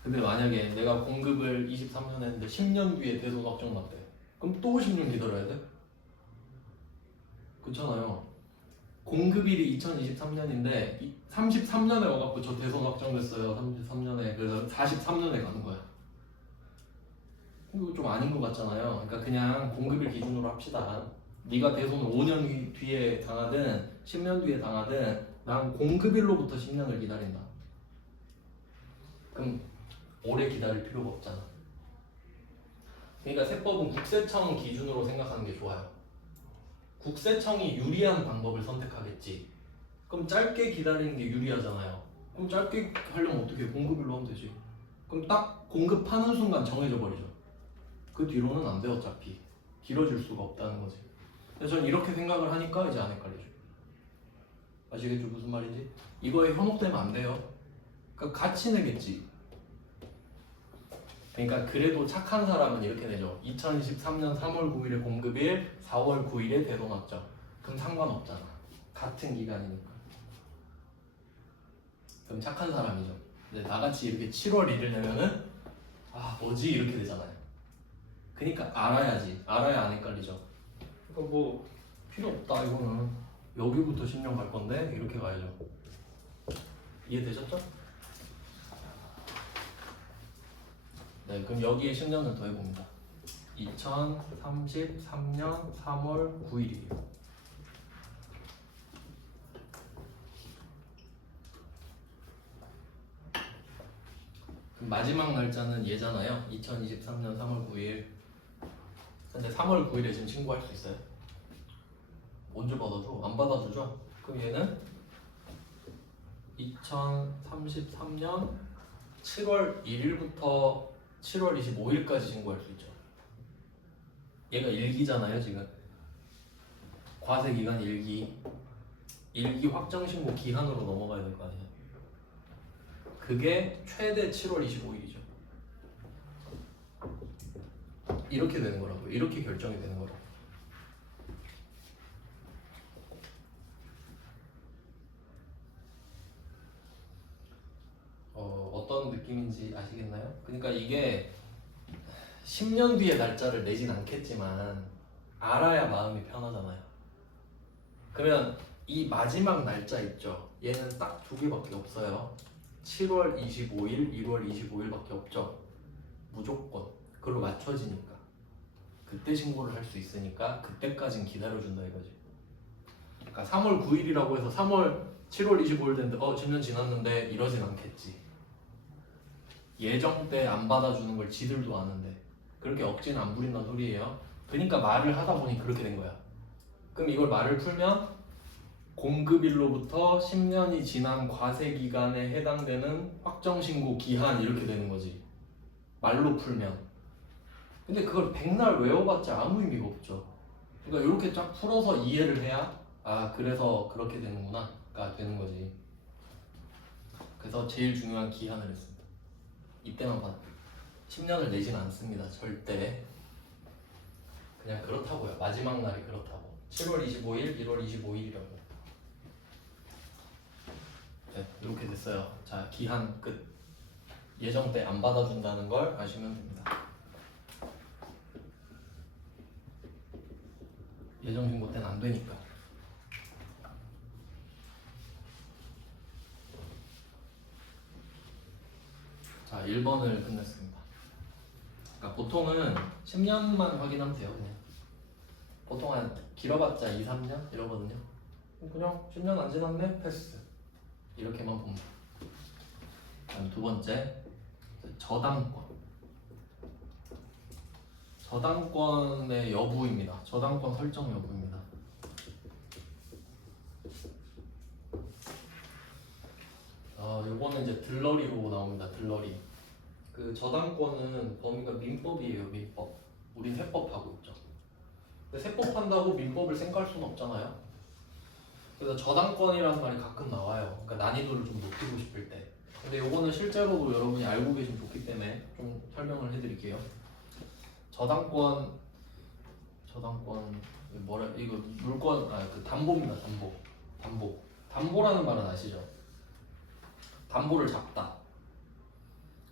근데 만약에 내가 공급을 23년 했는데 10년 뒤에 대손 확정 났대. 그럼 또 10년 기다려야 돼? 그렇잖아요. 공급일이 2023년인데 33년에 와갖고 저 대손 확정됐어요. 33년에. 그래서 43년에 가는 거야. 이거 좀 아닌 것 같잖아요. 그러니까 그냥 공급일 기준으로 합시다. 네가 대손을 5년 뒤에 당하든 10년 뒤에 당하든 난 공급일로부터 10년을 기다린다. 그럼 오래 기다릴 필요가 없잖아. 그러니까 세법은 국세청 기준으로 생각하는 게 좋아요. 국세청이 유리한 방법을 선택하겠지. 그럼 짧게 기다리는 게 유리하잖아요. 그럼 짧게 하려면 어떻게 공급일로 하면 되지. 그럼 딱 공급하는 순간 정해져 버리죠. 그 뒤로는 안 돼 어차피. 길어질 수가 없다는 거지. 그래서 저는 이렇게 생각을 하니까 이제 안 헷갈리죠. 아시겠죠 무슨 말인지? 이거에 현혹되면 안 돼요. 그러니까 같이 내겠지. 그러니까 그래도 착한 사람은 이렇게 내죠. 2023년 3월 9일에 공급일, 4월 9일에 대손 확정. 그럼 상관없잖아. 같은 기간이니까. 그럼 착한 사람이죠. 근데 나같이 이렇게 7월 1일 내면은 아 뭐지 이렇게 되잖아요. 그러니까 알아야지. 알아야 안 헷갈리죠. 그러니까 뭐 필요 없다 이거는. 여기부터 10년 갈 건데 이렇게 가야죠. 이해되셨죠? 네, 그럼 여기에 10년을 더해봅니다. 2033년 3월 9일이에요. 그럼 마지막 날짜는 얘잖아요. 2023년 3월 9일. 근데 3월 9일에 지금 신고할 수 있어요? 언제 받아줘? 안 받아주죠? 그럼 얘는 2033년 7월 1일부터 7월 25일까지 신고할 수 있죠. 얘가 1기잖아요 지금. 과세기간 1기. 1기 확정신고 기한으로 넘어가야 될 거 아니에요. 그게 최대 7월 25일이죠. 이렇게 되는 거라고요. 이렇게 결정이 되는 거라고. 어떤 느낌인지 아시겠나요? 그러니까 이게 10년 뒤에 날짜를 내진 않겠지만 알아야 마음이 편하잖아요. 그러면 이 마지막 날짜 있죠? 얘는 딱 두 개밖에 없어요. 7월 25일, 1월 25일밖에 없죠. 무조건 그걸로 맞춰지니까 그때 신고를 할 수 있으니까 그때까진 기다려준다 이거지. 그러니까 3월 9일이라고 해서 7월 25일 됐는데 10년 지났는데 이러진 않겠지. 예정 때 안 받아주는 걸 지들도 아는데 그렇게 억지는 안 부린다는 소리예요. 그러니까 말을 하다 보니 그렇게 된 거야. 그럼 이걸 말을 풀면 공급일로부터 10년이 지난 과세기간에 해당되는 확정신고 기한 이렇게 되는 거지. 말로 풀면. 근데 그걸 백날 외워봤자 아무 의미가 없죠. 그러니까 이렇게 쫙 풀어서 이해를 해야 아 그래서 그렇게 되는구나가 되는 거지. 그래서 제일 중요한 기한을 했습니다. 이때만 봐. 10년을 내진 않습니다. 절대. 그냥 그렇다고요. 마지막 날이 그렇다고. 7월 25일, 1월 25일이라고. 네, 이렇게 됐어요. 자, 기한 끝. 예정 때 안 받아준다는 걸 아시면 됩니다. 예정 신고 때는 안 되니까. 자, 1번을 끝냈습니다. 그러니까 보통은 10년만 확인하면 돼요. 그냥 보통 한 길어봤자 2, 3년 이러거든요. 그냥 10년 안 지났네? 패스. 이렇게만 봅니다. 다음 두 번째, 저당권. 저당권의 여부입니다. 저당권 설정 여부입니다. 요거는 이제 들러리로 나옵니다. 들러리. 그 저당권은 범위가 민법이에요. 민법. 우린 세법하고 있죠. 근데 세법한다고 민법을 쌩깔 수는 없잖아요. 그래서 저당권이라는 말이 가끔 나와요. 그러니까 난이도를 좀 높이고 싶을 때. 근데 요거는 실제로도 여러분이 알고 계시면 좋기 때문에 좀 설명을 해드릴게요. 저당권 뭐라 이거 물권 그 담보입니다. 담보라는 말은 아시죠? 담보를 잡다.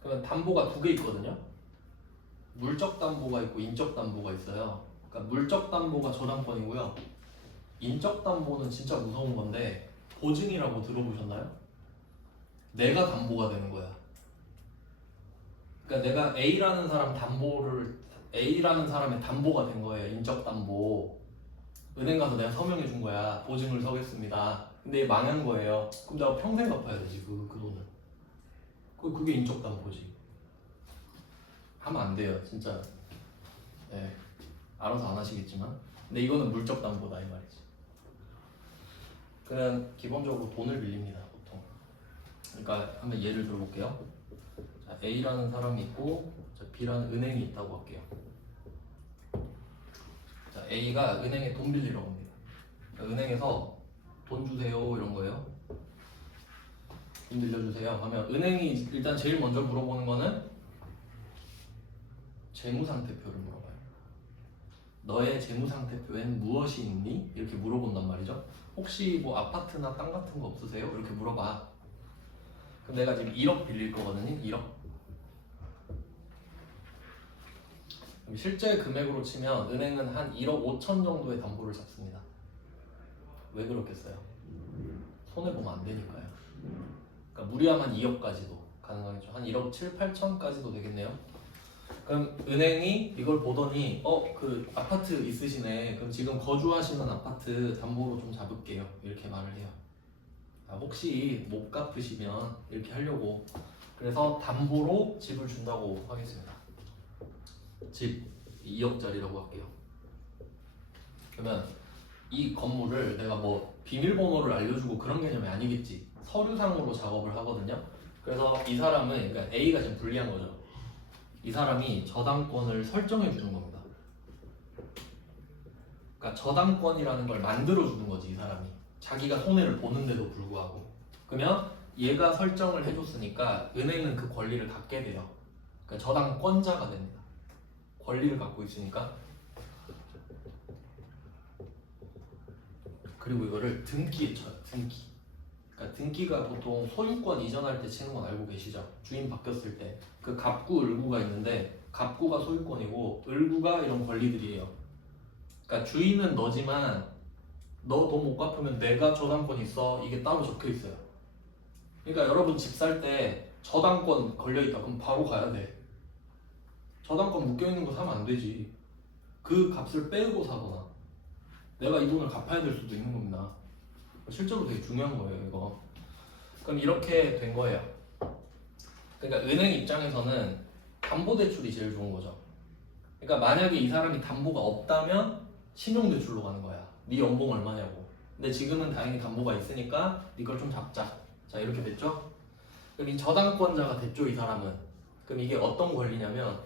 그러면 담보가 두 개 있거든요. 물적 담보가 있고 인적 담보가 있어요. 그러니까 물적 담보가 저당권이고요. 인적 담보는 진짜 무서운 건데 보증이라고 들어보셨나요? 내가 담보가 되는 거야. 그러니까 내가 A라는 사람의 담보가 된 거예요. 인적 담보. 은행 가서 내가 서명해 준 거야. 보증을 서겠습니다. 근데 얘 망한 거예요. 그럼 내가 평생 갚아야 되지 그 돈을. 그게 인적 담보지. 하면 안 돼요, 진짜. 네, 알아서 안 하시겠지만. 근데 이거는 물적 담보다 이 말이지. 그냥 기본적으로 돈을 빌립니다, 보통. 그러니까 한번 예를 들어볼게요. 자, A라는 사람이 있고 자, B라는 은행이 있다고 할게요. 자, A가 은행에 돈 빌리러 옵니다. 그러니까 은행에서 돈 주세요 이런 거예요. 돈 빌려주세요 하면 은행이 일단 제일 먼저 물어보는 거는 재무상태표를 물어봐요. 너의 재무상태표엔 무엇이 있니? 이렇게 물어본단 말이죠. 혹시 뭐 아파트나 땅 같은 거 없으세요? 이렇게 물어봐. 그럼 내가 지금 1억 빌릴 거거든요. 1억. 그럼 실제 금액으로 치면 은행은 한 1억 5천 정도의 담보를 잡습니다. 왜 그렇겠어요? 손해보면 안 되니까요. 그러니까 무리하면 2억까지도 가능하겠죠. 한 1억 7, 8천까지도 되겠네요. 그럼 은행이 이걸 보더니 그 아파트 있으시네. 그럼 지금 거주하시는 아파트 담보로 좀 잡을게요. 이렇게 말을 해요. 혹시 못 갚으시면 이렇게 하려고. 그래서 담보로 집을 준다고 하겠습니다. 집 2억짜리라고 할게요. 그러면 이 건물을 내가 뭐 비밀번호를 알려주고 그런 개념이 아니겠지. 서류상으로 작업을 하거든요. 그래서 이 사람은, 그러니까 A가 지금 불리한 거죠. 이 사람이 저당권을 설정해 주는 겁니다. 그러니까 저당권이라는 걸 만들어 주는 거지, 이 사람이. 자기가 손해를 보는데도 불구하고. 그러면 얘가 설정을 해줬으니까 은행은 그 권리를 갖게 돼요. 그러니까 저당권자가 됩니다. 권리를 갖고 있으니까. 그리고 이거를 등기에 쳐요. 등기. 그러니까 등기가 보통 소유권 이전할 때 치는 건 알고 계시죠? 주인 바뀌었을 때 그 갑구, 을구가 있는데 갑구가 소유권이고 을구가 이런 권리들이에요. 그러니까 주인은 너지만 너 돈 못 갚으면 내가 저당권 있어. 이게 따로 적혀 있어요. 그러니까 여러분 집 살 때 저당권 걸려 있다. 그럼 바로 가야 돼. 저당권 묶여 있는 거 사면 안 되지. 그 값을 빼고 사거나 내가 이 돈을 갚아야 될 수도 있는 겁니다. 실제로 되게 중요한 거예요, 이거. 그럼 이렇게 된 거예요. 그러니까 은행 입장에서는 담보대출이 제일 좋은 거죠. 그러니까 만약에 이 사람이 담보가 없다면 신용대출로 가는 거야. 네 연봉 얼마냐고. 근데 지금은 다행히 담보가 있으니까 이걸 좀 잡자. 자, 이렇게 됐죠? 그럼 이 저당권자가 됐죠, 이 사람은. 그럼 이게 어떤 권리냐면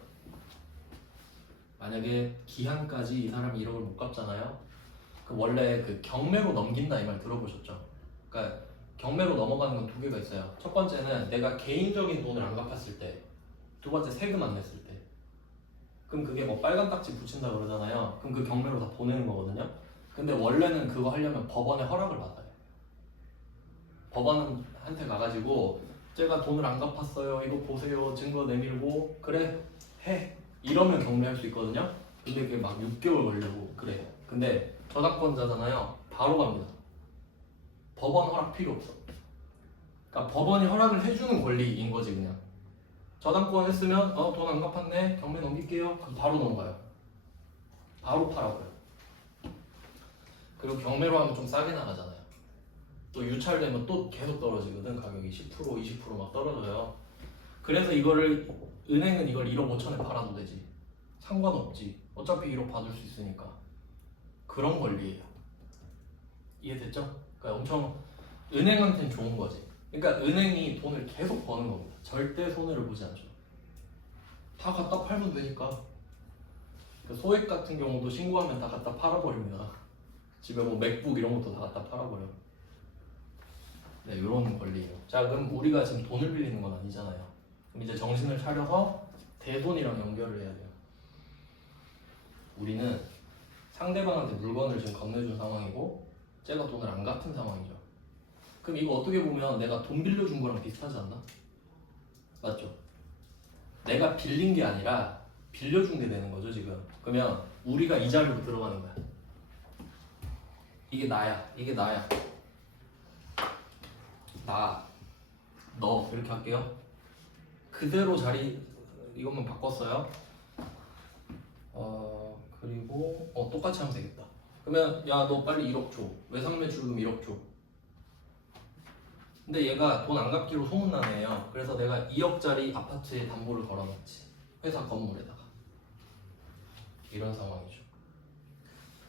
만약에 기한까지 이 사람이 1억을 못 갚잖아요. 그 원래 그 경매로 넘긴다 이 말 들어보셨죠? 그러니까 경매로 넘어가는 건 두 개가 있어요. 첫 번째는 내가 개인적인 돈을 안 갚았을 때, 두 번째 세금 안 냈을 때. 그럼 그게 뭐 빨간 딱지 붙인다 그러잖아요. 그럼 그 경매로 다 보내는 거거든요. 근데 원래는 그거 하려면 법원의 허락을 받아요. 법원한테 가가지고 제가 돈을 안 갚았어요. 이거 보세요. 증거 내밀고 그래 해. 이러면 경매할 수 있거든요. 근데 그게 막 6개월 걸리고 그래. 근데 저당권자잖아요. 바로 갑니다. 법원 허락 필요 없어. 그러니까 법원이 허락을 해주는 권리인 거지 그냥. 저당권 했으면 돈 안 갚았네. 경매 넘길게요. 그럼 바로 넘어가요. 바로 팔아버려. 그리고 경매로 하면 좀 싸게 나가잖아요. 또 유찰되면 또 계속 떨어지거든. 가격이 10% 20%막 떨어져요. 그래서 이거를 은행은 이걸 1억 5천에 팔아도 되지. 상관없지. 어차피 1억 받을 수 있으니까. 그런 권리예요. 이해됐죠? 그러니까 엄청 은행한테는 좋은 거지. 그러니까 은행이 돈을 계속 버는 겁니다. 절대 손해를 보지 않죠. 다 갖다 팔면 되니까. 그 소액 같은 경우도 신고하면 다 갖다 팔아버립니다. 집에 뭐 맥북 이런 것도 다 갖다 팔아버려. 네, 이런 권리예요. 자, 그럼 우리가 지금 돈을 빌리는 건 아니잖아요. 그럼 이제 정신을 차려서 대손이랑 연결을 해야 돼요. 우리는 상대방한테 물건을 지금 건네준 상황이고 쟤가 돈을 안 갚은 상황이죠. 그럼 이거 어떻게 보면 내가 돈 빌려준 거랑 비슷하지 않나? 맞죠? 내가 빌린 게 아니라 빌려준 게 되는 거죠 지금. 그러면 우리가 이 자리로 들어가는 거야. 이게 나야. 이게 나야. 나, 너 이렇게 할게요. 그대로 자리 이것만 바꿨어요. 그리고 똑같이 하면 되겠다. 그러면 야 너 빨리 1억 줘. 외상매출금 1억 줘. 근데 얘가 돈 안 갚기로 소문난 애예요. 그래서 내가 2억짜리 아파트에 담보를 걸어놨지. 회사 건물에다가. 이런 상황이죠.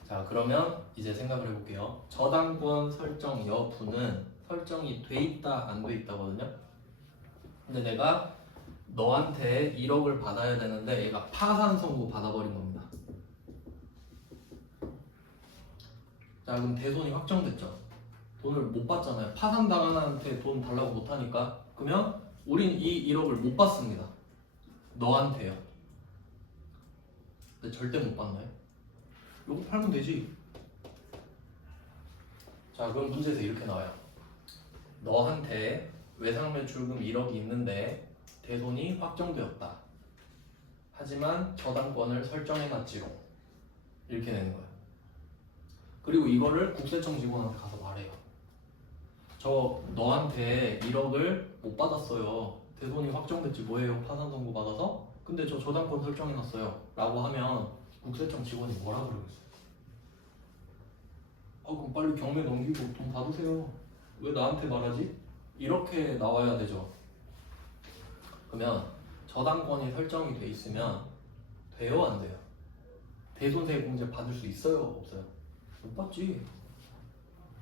자, 그러면 이제 생각을 해볼게요. 저당권 설정 여부는 설정이 돼 있다 안 돼 있다거든요. 근데 내가 너한테 1억을 받아야 되는데 얘가 파산 선고 받아버린 겁니다. 자, 그럼 대손이 확정됐죠. 돈을 못 받잖아요. 파산 당한 애한테 돈 달라고 못 하니까. 그러면 우린 이 1억을 못 받습니다. 너한테요. 근데 절대 못 받나요? 요거 팔면 되지. 자, 그럼 문제에서 이렇게 나와요. 너한테 외상매출금 1억이 있는데 대손이 확정되었다. 하지만 저당권을 설정해놨지롱. 이렇게 되는 거예요. 그리고 이거를 국세청 직원한테 가서 말해요. 저 너한테 1억을 못 받았어요. 대손이 확정됐지 뭐예요? 파산 선고 받아서? 근데 저 저당권 설정해놨어요. 라고 하면 국세청 직원이 뭐라 그러겠어요? 그럼 빨리 경매 넘기고 돈 받으세요. 왜 나한테 말하지? 이렇게 나와야 되죠. 그러면 저당권이 설정이 돼 있으면 돼요 안 돼요? 대손세액공제 받을 수 있어요 없어요? 못 받지.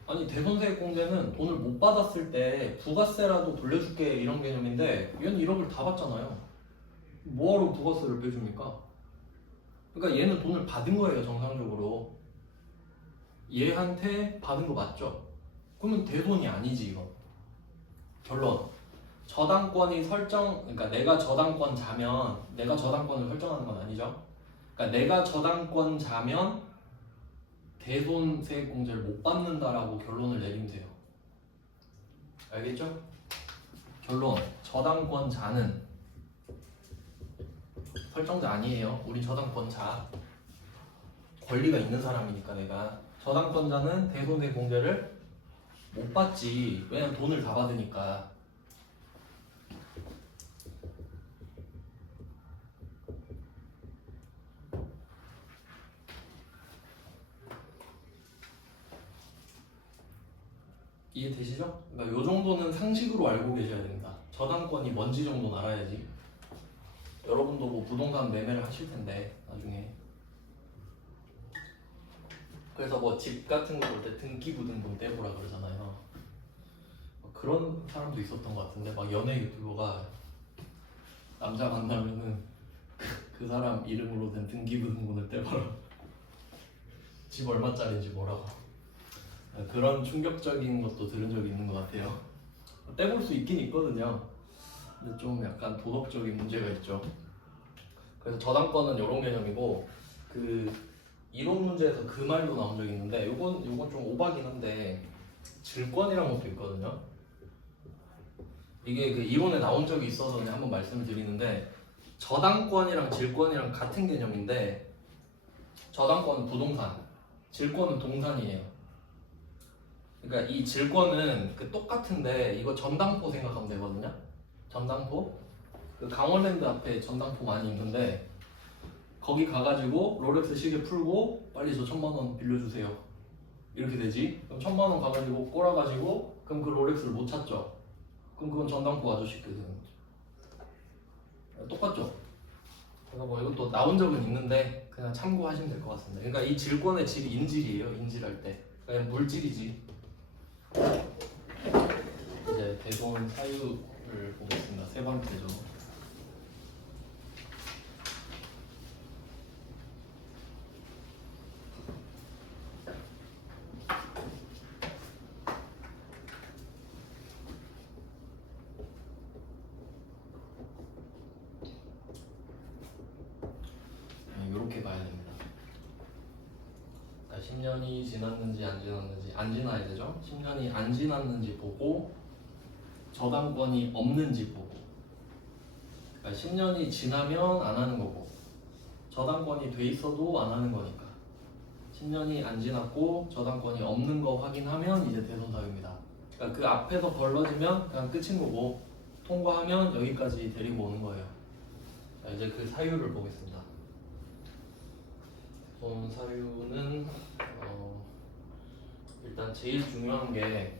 아니 대손세액공제는 돈을 못 받았을 때 부가세라도 돌려줄게 이런 개념인데 얘는 1억을 다 받잖아요. 뭐하러 부가세를 빼줍니까? 그러니까 얘는 돈을 받은 거예요 정상적으로. 얘한테 받은 거 맞죠? 그러면 대손이 아니지 이거. 결론. 저당권이 그러니까 내가 저당권자면 내가 저당권을 설정하는 건 아니죠. 그러니까 내가 저당권자면 대손세액공제를 못 받는다라고 결론을 내리면 돼요. 알겠죠? 결론. 저당권자는 설정자 아니에요. 우리 저당권자. 권리가 있는 사람이니까 내가. 저당권자는 대손세액공제를 못 받지. 왜냐면 돈을 다 받으니까. 이해되시죠? 그러니까 요 정도는 상식으로 알고 계셔야 됩니다. 저당권이 뭔지 정도는 알아야지. 여러분도 뭐 부동산 매매를 하실 텐데 나중에. 그래서 뭐 집 같은 거 볼 때 등기부등본 떼보라 그러잖아요. 그런 사람도 있었던 것 같은데 막 연예 유튜버가 남자 만나면은 그 사람 이름으로 된 등기부등본을 떼봐라. 집 얼마짜리인지 뭐라고. 그런 충격적인 것도 들은 적이 있는 것 같아요. 떼볼 수 있긴 있거든요. 근데 좀 약간 도덕적인 문제가 있죠. 그래서 저당권은 이런 개념이고 그 이론 문제에서 그 말도 나온 적이 있는데 요건 좀 오바긴 한데 질권이라는 것도 있거든요. 이게 그 이론에 나온 적이 있어서 그냥 한번 말씀을 드리는데 저당권이랑 질권이랑 같은 개념인데 저당권은 부동산, 질권은 동산이에요. 그러니까 이 질권은 그 똑같은데 이거 전당포 생각하면 되거든요. 전당포. 그 강원랜드 앞에 전당포 많이 있는데 거기 가가지고 롤렉스 시계 풀고 빨리 저 1,000만 원 빌려주세요. 이렇게 되지. 그럼 1,000만 원 가가지고 꼬라가지고 그럼 그 롤렉스를 못 찾죠. 그럼 그건 전당포 아저씨께 되는 거죠. 똑같죠? 그래서 뭐 이것도 나온 적은 있는데 그냥 참고하시면 될 것 같습니다. 그러니까 이 질권의 질이 인질이에요. 인질할 때 그냥 물질이지. 이제 대소원 사유를 보겠습니다. 세 번째죠. 이렇게 봐야 됩니다. 그러니까 10년이 지났는지 안 지났는지 안 지나야 되죠. 10년이 안 지났는지 보고 저당권이 없는지 보고. 그러니까 10년이 지나면 안 하는 거고 저당권이 돼 있어도 안 하는 거니까 10년이 안 지났고 저당권이 없는 거 확인하면 이제 대손사유입니다. 그러니까 그 앞에서 벌러지면 그냥 끝인 거고 통과하면 여기까지 데리고 오는 거예요. 자, 이제 그 사유를 보겠습니다. 대손사유는 일단 제일 중요한 게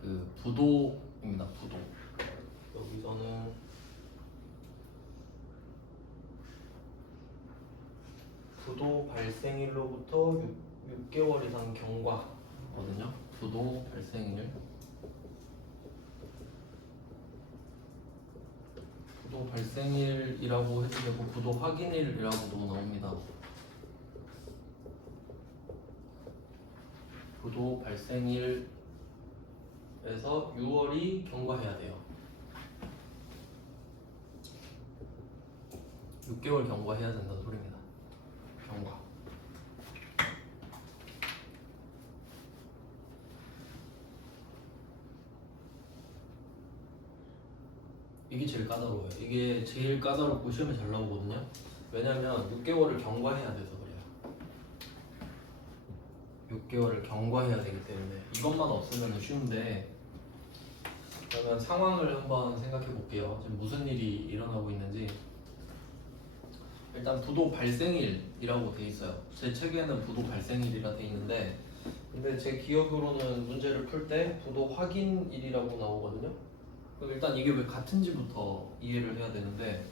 그 부도입니다. 부도. 여기서는 부도 발생일로부터 6개월 이상 경과거든요. 부도 발생일. 부도 발생일이라고 해도 되고 부도 확인일이라고도 나옵니다. 부도 발생일에서 6월이 경과해야 돼요. 6개월 경과해야 된다는 소리입니다. 경과. 이게 제일 까다로워요. 이게 제일 까다롭고 시험에 잘 나오거든요. 왜냐면 6개월을 경과해야 돼서 그래요. 6개월을 경과해야 되기 때문에 이것만 없으면 쉬운데 그러면 상황을 한번 생각해 볼게요. 지금 무슨 일이 일어나고 있는지. 일단 부도 발생일이라고 돼 있어요. 제 책에는 부도 발생일이라 돼 있는데 근데 제 기억으로는 문제를 풀 때 부도 확인일이라고 나오거든요. 그럼 일단 이게 왜 같은지부터 이해를 해야 되는데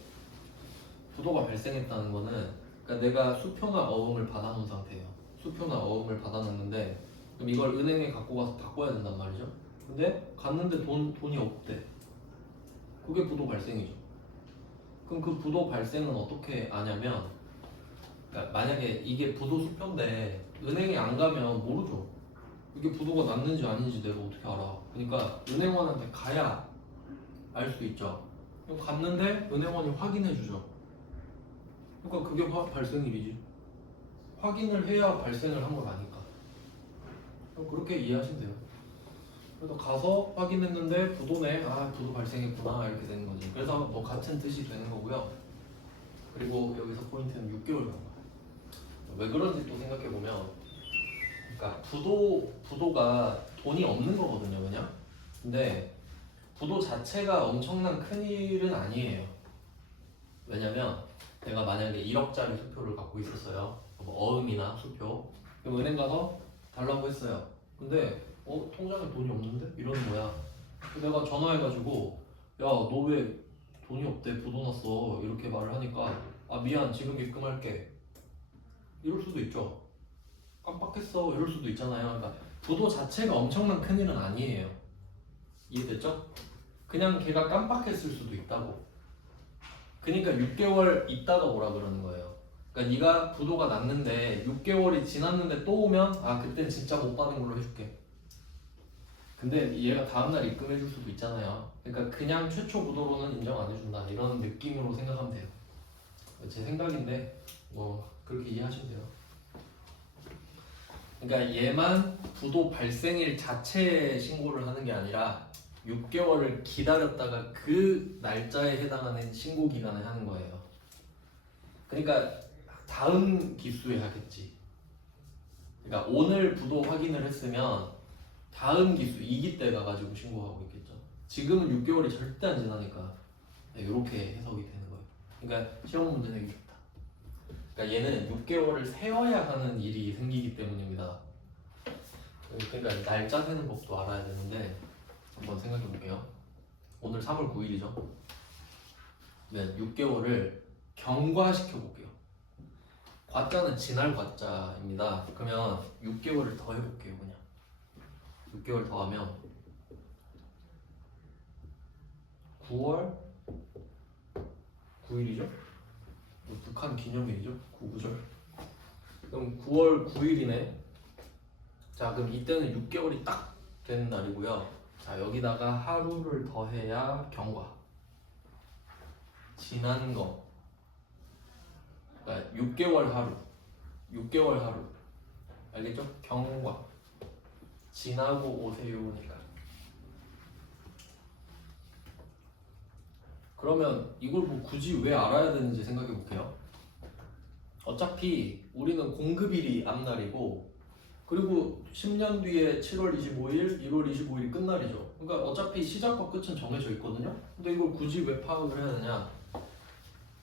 부도가 발생했다는 거는 그러니까 내가 수표나 어음을 받아놓은 상태예요. 수표나 어음을 받아놨는데 그럼 이걸 은행에 갖고 가서 바꿔야 된단 말이죠. 근데 갔는데 돈이 없대. 그게 부도 발생이죠. 그럼 그 부도 발생은 어떻게 아냐면 그러니까 만약에 이게 부도 수표인데 은행에 안 가면 모르죠. 이게 부도가 났는지 아닌지 내가 어떻게 알아. 그러니까 은행원한테 가야 알 수 있죠. 그럼 갔는데 은행원이 확인해 주죠. 그러니까 그게 발생일이지. 확인을 해야 발생을 한 걸 아니까. 그럼 그렇게 이해하시면 돼요. 그래서 가서 확인했는데 부도네. 아 부도 발생했구나 이렇게 되는 거지. 그래서 뭐 같은 뜻이 되는 거고요. 그리고 여기서 포인트는 6개월 간 거야. 왜 그런지 또 생각해 보면, 그러니까 부도가 돈이 없는 거거든요, 그냥. 근데 부도 자체가 엄청난 큰 일은 아니에요. 왜냐면 내가 만약에 1억짜리 수표를 갖고 있었어요. 뭐 어음이나 수표. 그럼 은행 가서 달라고 했어요. 근데 통장에 돈이 없는데? 이러는 거야. 그래서 내가 전화해가지고 야 너 왜 돈이 없대 부도 났어 이렇게 말을 하니까 아 미안 지금 입금할게 이럴 수도 있죠. 깜빡했어 이럴 수도 있잖아요. 그러니까 부도 자체가 엄청난 큰일은 아니에요. 이해됐죠? 그냥 걔가 깜빡했을 수도 있다고. 그러니까 6개월 있다가 오라 그러는 거예요. 그러니까 네가 부도가 났는데 6개월이 지났는데 또 오면 아 그땐 진짜 못 받은 걸로 해줄게. 근데 얘가 다음날 입금해 줄 수도 있잖아요. 그러니까 그냥 최초 부도로는 인정 안 해준다 이런 느낌으로 생각하면 돼요. 제 생각인데 뭐 그렇게 이해하시면 돼요. 그러니까 얘만 부도 발생일 자체에 신고를 하는 게 아니라 6개월을 기다렸다가 그 날짜에 해당하는 신고 기간을 하는 거예요. 그러니까 다음 기수에 하겠지. 그러니까 오늘 부도 확인을 했으면 다음 기수 2기 때 가가지고 신고하고 있겠죠. 지금은 6개월이 절대 안 지나니까 이렇게 해석이 되는 거예요. 그러니까 시험 문제 내기 좋다. 그러니까 얘는 6개월을 세어야 하는 일이 생기기 때문입니다. 그러니까 날짜 세는 법도 알아야 되는데 한번 생각해 볼게요. 오늘 3월 9일이죠. 네, 6개월을 경과시켜 볼게요. 과자는 지날 과자입니다. 그러면 6개월을 더 해볼게요. 그냥 6개월 더 하면 9월 9일이죠? 북한 기념일이죠? 구구절. 그럼 9월 9일이네. 자, 그럼 이때는 6개월이 딱 되는 날이고요. 자, 여기다가 하루를 더해야 경과. 지난 거. 그러니까 6개월 하루. 6개월 하루. 알겠죠? 경과. 지나고 오세요니까. 그러면 이걸 뭐 굳이 왜 알아야 되는지 생각해 볼게요. 어차피 우리는 공급일이 앞날이고, 그리고 10년 뒤에 7월 25일, 1월 25일이 끝날이죠. 그러니까 어차피 시작과 끝은 정해져 있거든요. 근데 이걸 굳이 왜 파악을 해야 되냐?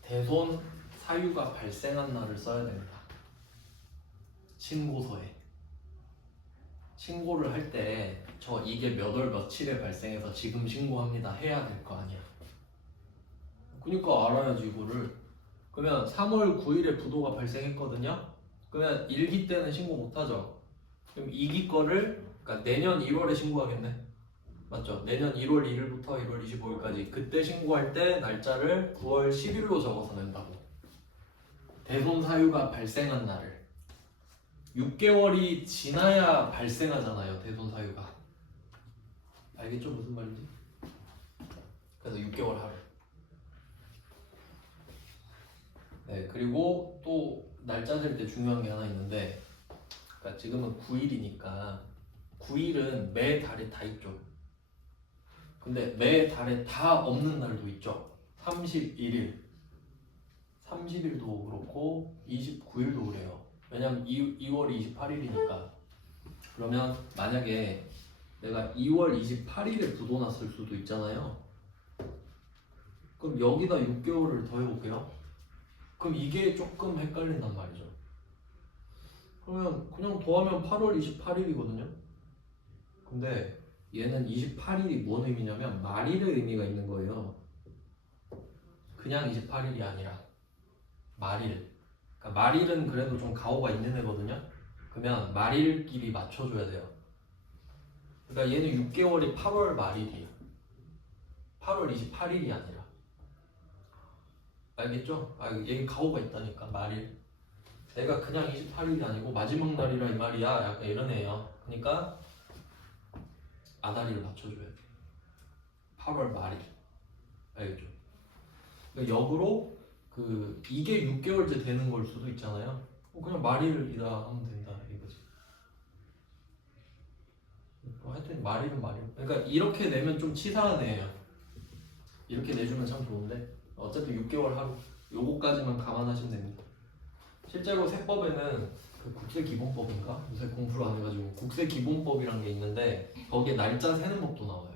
대손 사유가 발생한 날을 써야 됩니다. 신고서에. 신고를 할 때 저 이게 몇 월 며칠에 발생해서 지금 신고합니다 해야 될 거 아니야. 그러니까 알아야지 이거를. 그러면 3월 9일에 부도가 발생했거든요. 그러면 1기 때는 신고 못하죠. 그럼 2기 거를 그러니까 내년 1월에 신고하겠네. 맞죠? 내년 1월 1일부터 1월 25일까지 그때 신고할 때 날짜를 9월 10일로 적어서 낸다고. 대손 사유가 발생한 날을 6개월이 지나야 발생하잖아요. 대손 사유가. 알겠죠? 무슨 말인지? 그래서 6개월 하루. 네, 그리고 또 날짜 셀 때 중요한 게 하나 있는데, 그러니까 지금은 9일이니까 9일은 매 달에 다 있죠. 근데 매 달에 다 없는 날도 있죠. 31일, 30일도 그렇고 29일도 그래요. 왜냐면 2월 28일이니까. 그러면 만약에 내가 2월 28일에 부도 났을 수도 있잖아요. 그럼 여기다 6개월을 더 해볼게요. 그럼 이게 조금 헷갈린단 말이죠. 그러면 그냥 더하면 8월 28일이거든요. 근데 얘는 28일이 뭔 의미냐면 말일의 의미가 있는 거예요. 그냥 28일이 아니라 말일. 그러니까 말일은 그래도 좀 가오가 있는 애거든요. 그러면 말일끼리 맞춰줘야 돼요. 그러니까 얘는 6개월이 8월 말일이에요. 8월 28일이 아니라. 알겠죠? 얘 가오가 있다니까. 말일. 내가 그냥 28일이 아니고 마지막 날이라 이 말이야. 약간 이런 애예요. 그러니까 아다리를 맞춰줘야 돼. 8월 말일. 알겠죠? 그러니까 역으로 이게 6개월째 되는 걸 수도 있잖아요. 그냥 말일이다 하면 된다 이거지. 하여튼 말일은 말일. 그러니까 이렇게 내면 좀 치사한 애예요. 이렇게 내주면 참 좋은데 어차피 6개월 하루. 요거까지만 감안하시면 됩니다. 실제로 세법에는 그 국세기본법인가? 요새 공부를 안 해가지고 국세기본법이란 게 있는데 거기에 날짜 세는 법도 나와요.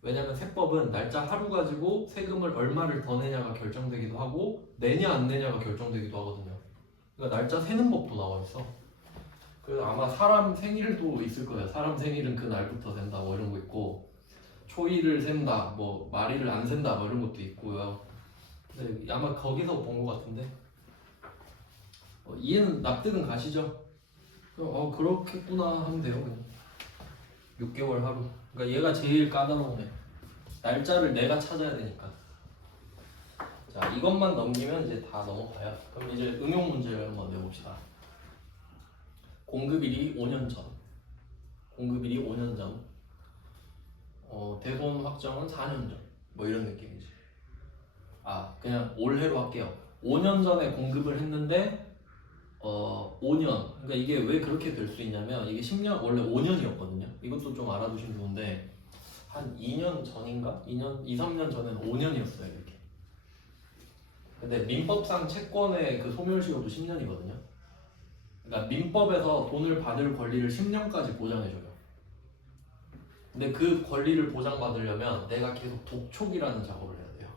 왜냐면 세법은 날짜 하루 가지고 세금을 얼마를 더 내냐가 결정되기도 하고 내냐 안 내냐가 결정되기도 하거든요. 그러니까 날짜 세는 법도 나와 있어. 그래서 아마 사람 생일도 있을 거예요. 사람 생일은 그 날부터 센다 뭐 이런 거 있고 초일을 센다 뭐 말일을 안 센다 뭐 이런 것도 있고요. 근데 아마 거기서 본 것 같은데 이해는 납득은 가시죠? 그렇겠구나 하면 돼요. 그냥 6개월 하루. 그러니까 얘가 제일 까다로우네. 날짜를 내가 찾아야 되니까. 자, 이것만 넘기면 이제 다 넘어가요. 그럼 이제 응용 문제를 한번 내봅시다. 공급일이 5년 전. 공급일이 5년 전. 대손 확정은 4년 전. 뭐 이런 느낌이지. 그냥 올해로 할게요. 5년 전에 공급을 했는데 5년. 그러니까 이게 왜 그렇게 될 수 있냐면 이게 10년 원래 5년이었거든요. 이것도 좀 알아두시면 좋은데 한 2년 전인가? 2, 3년 전에는 5년이었어요, 이렇게. 근데 민법상 채권의 그 소멸시효도 10년이거든요. 그러니까 민법에서 돈을 받을 권리를 10년까지 보장해줘요. 근데 그 권리를 보장받으려면 내가 계속 독촉이라는 작업을 해야 돼요.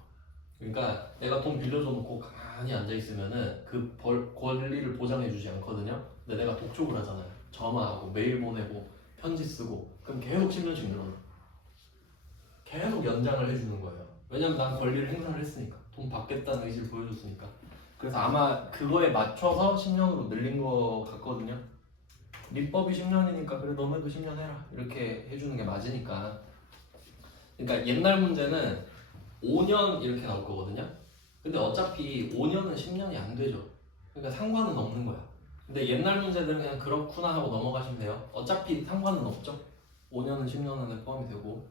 그러니까 내가 돈 빌려줘 놓고 가만히 앉아 있으면은 그 권리를 보장해주지 않거든요. 근데 내가 독촉을 하잖아요. 전화하고 메일 보내고 편지 쓰고 그럼 계속 10년씩 늘어나. 계속 연장을 해주는 거예요. 왜냐면 난 권리를 행사를 했으니까, 돈 받겠다는 의지를 보여줬으니까. 그래서 아마 그거에 맞춰서 10년으로 늘린 거 같거든요. 민법이 10년이니까 그래 너네도 10년 해라 이렇게 해주는 게 맞으니까. 그러니까 옛날 문제는 5년 이렇게 나올 거거든요. 근데 어차피 5년은 10년이 안 되죠. 그러니까 상관은 없는 거야. 근데 옛날 문제들은 그냥 그렇구나 하고 넘어가시면 돼요. 어차피 상관은 없죠. 5년은 10년 안에 포함이 되고.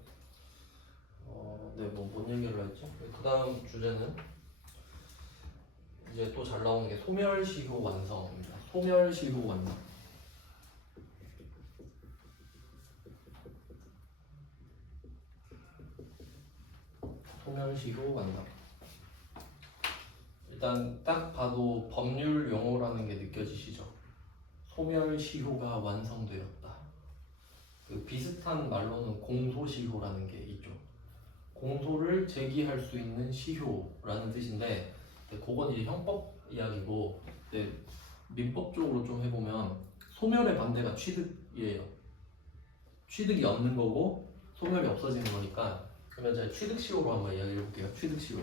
네, 뭐 뭔 얘기를 했죠? 그 다음 주제는 이제 또 잘 나오는 게 소멸시효 완성입니다. 소멸시효 완성. 소멸시효 완성. 일단 딱 봐도 법률 용어라는 게 느껴지시죠? 소멸시효가 완성되었다. 그 비슷한 말로는 공소시효라는 게 있죠. 공소를 제기할 수 있는 시효라는 뜻인데, 그건 이제 형법 이야기고, 민법적으로 좀 해보면 소멸의 반대가 취득이에요. 취득이 없는 거고 소멸이 없어지는 거니까. 그러면 제가 취득시효로 한번 이야기해 볼게요. 취득시효.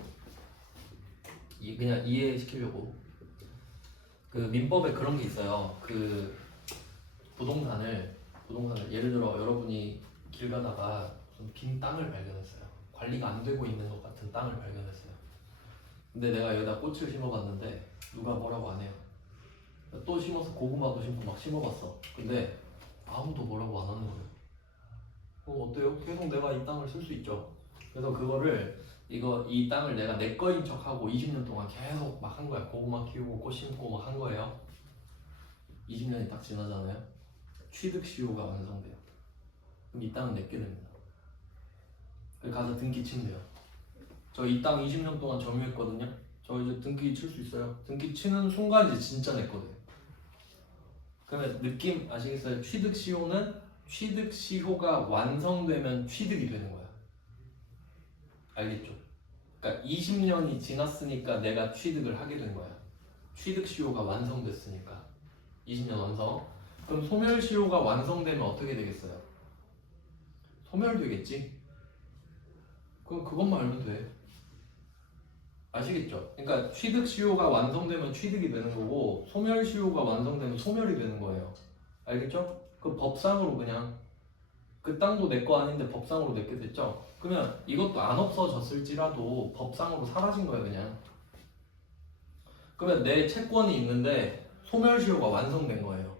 그냥 이해시키려고. 그 민법에 그런 게 있어요. 그 부동산을 예를 들어 여러분이 길 가다가 무슨 빈 땅을 발견했어요. 관리가 안 되고 있는 것 같은 땅을 발견했어요. 근데 내가 여기다 꽃을 심어봤는데 누가 뭐라고 안 해요. 또 심어서 고구마도 심고 막 심어봤어. 근데 아무도 뭐라고 안 하는 거예요. 어때요? 계속 내가 이 땅을 쓸 수 있죠. 그래서 그거를 이 땅을 내가 내 거인 척하고 20년 동안 계속 막 한 거야. 고구마 키우고 꽃 심고 막 한 거예요. 20년이 딱 지나잖아요. 취득시효가 완성돼요. 그럼 이 땅은 내게 됩니다. 가서 등기 치면 돼요. 저 이 땅 20년 동안 점유했거든요. 저 이제 등기 칠 수 있어요. 등기 치는 순간 이제 진짜 내 거예요. 그러면 느낌 아시겠어요? 취득시효는 취득시효가 완성되면 취득이 되는 거야. 알겠죠? 그러니까 20년이 지났으니까 내가 취득을 하게 된 거야. 취득시효가 완성됐으니까. 20년 완성. 그럼 소멸시효가 완성되면 어떻게 되겠어요? 소멸되겠지? 그럼 그것만 알면 돼. 아시겠죠? 그러니까 취득시효가 완성되면 취득이 되는 거고 소멸시효가 완성되면 소멸이 되는 거예요. 알겠죠? 그 법상으로 그냥 그 땅도 내 거 아닌데 법상으로 내게 됐죠? 그러면 이것도 안 없어졌을지라도 법상으로 사라진 거예요 그냥. 그러면 내 채권이 있는데 소멸시효가 완성된 거예요.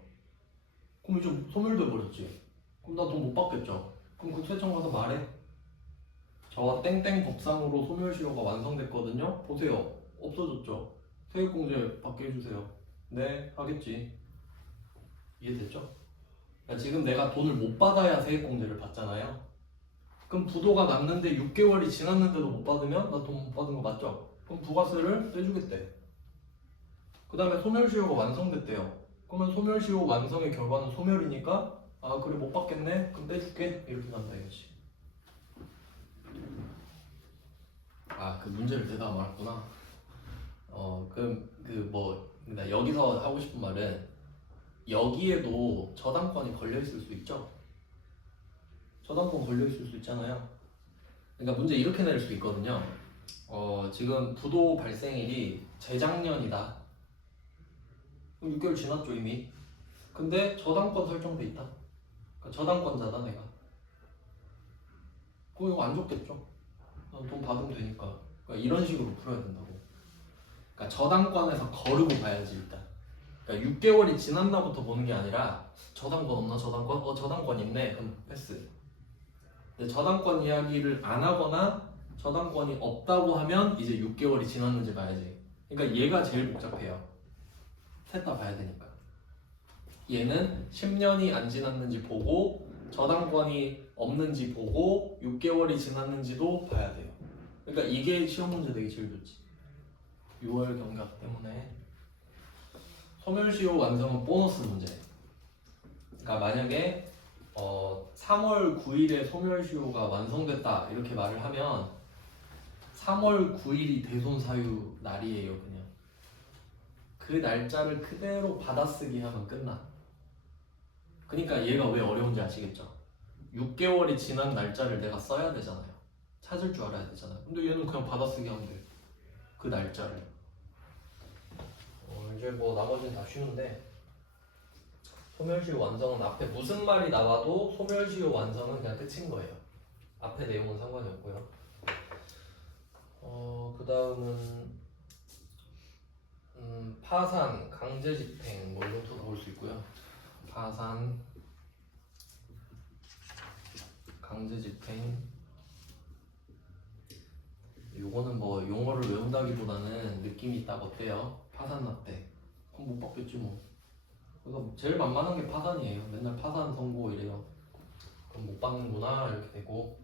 그럼 이제 소멸돼 버렸지. 그럼 나 돈 못 받겠죠? 그럼 그 세청 가서 말해. 저와 땡땡 법상으로 소멸시효가 완성됐거든요. 보세요. 없어졌죠? 세액공제 받게 해주세요. 네, 하겠지. 이해됐죠? 그러니까 지금 내가 돈을 못 받아야 세액공제를 받잖아요. 그럼 부도가 났는데 6개월이 지났는데도 못 받으면 나 돈 못 받은 거 맞죠? 그럼 부가세를 떼주겠대. 그 다음에 소멸시효가 완성됐대요. 그러면 소멸시효 완성의 결과는 소멸이니까 아 그래 못 받겠네? 그럼 떼줄게. 이렇게 간다 이거지. 그 문제를 대답 말았구나. 그럼 여기서 하고 싶은 말은 여기에도 저당권이 걸려 있을 수 있죠. 저당권 걸려 있을 수 있잖아요. 그러니까 문제 이렇게 낼 수 있거든요. 지금 부도 발생일이 재작년이다. 그럼 6개월 지났죠 이미. 근데 저당권 설정돼 있다. 그러니까 저당권자다 내가. 그럼 이거 안 좋겠죠. 돈 받으면 되니까. 그러니까 이런 식으로 풀어야 된다고. 그러니까 저당권에서 거르고 봐야지 일단. 그러니까 6개월이 지났나부터 보는 게 아니라 저당권 없나 저당권? 저당권 있네. 그럼 패스. 근데 저당권 이야기를 안 하거나 저당권이 없다고 하면 이제 6개월이 지났는지 봐야지. 그러니까 얘가 제일 복잡해요. 셋 다 봐야 되니까. 얘는 10년이 안 지났는지 보고 저당권이 없는지 보고 6개월이 지났는지도 봐야 돼요. 그러니까 이게 시험 문제 되기 제일 좋지. 6월 경각 때문에. 소멸시효 완성은 보너스 문제. 그러니까 만약에 3월 9일에 소멸시효가 완성됐다 이렇게 말을 하면 3월 9일이 대손사유 날이에요 그냥. 그 날짜를 그대로 받아쓰기 하면 끝나. 그러니까 얘가 왜 어려운지 아시겠죠? 6개월이 지난 날짜를 내가 써야 되잖아요. 찾을 줄 알아야 되잖아요. 근데 얘는 그냥 받아쓰기 하면 돼. 그 날짜를. 이제 뭐 나머지는 다 쉬운데, 소멸시효 완성은 앞에 무슨 말이 나와도 소멸시효 완성은 그냥 끝인 거예요. 앞에 내용은 상관이 없고요. 그 다음은 파산, 강제집행 뭐 이런 것도 나올 수 있고요. 파산, 강제집행. 요거는 뭐 용어를 외운다기보다는 느낌이 딱 어때요? 파산 났대. 그럼 못 받겠지 뭐. 그래서 제일 만만한 게 파산이에요. 맨날 파산 선고 이래요. 그럼 못 받는구나 이렇게 되고.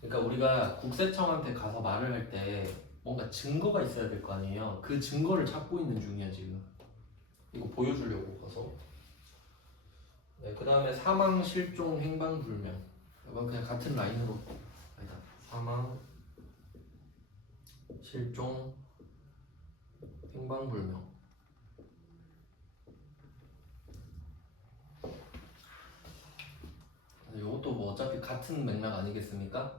그러니까 우리가 국세청한테 가서 말을 할 때 뭔가 증거가 있어야 될 거 아니에요. 그 증거를 찾고 있는 중이야 지금. 이거 보여주려고 가서. 네, 그 다음에 사망, 실종, 행방불명. 이건 그냥 같은 라인으로. 아니다. 사망, 실종, 행방불명. 이것도 뭐 어차피 같은 맥락 아니겠습니까?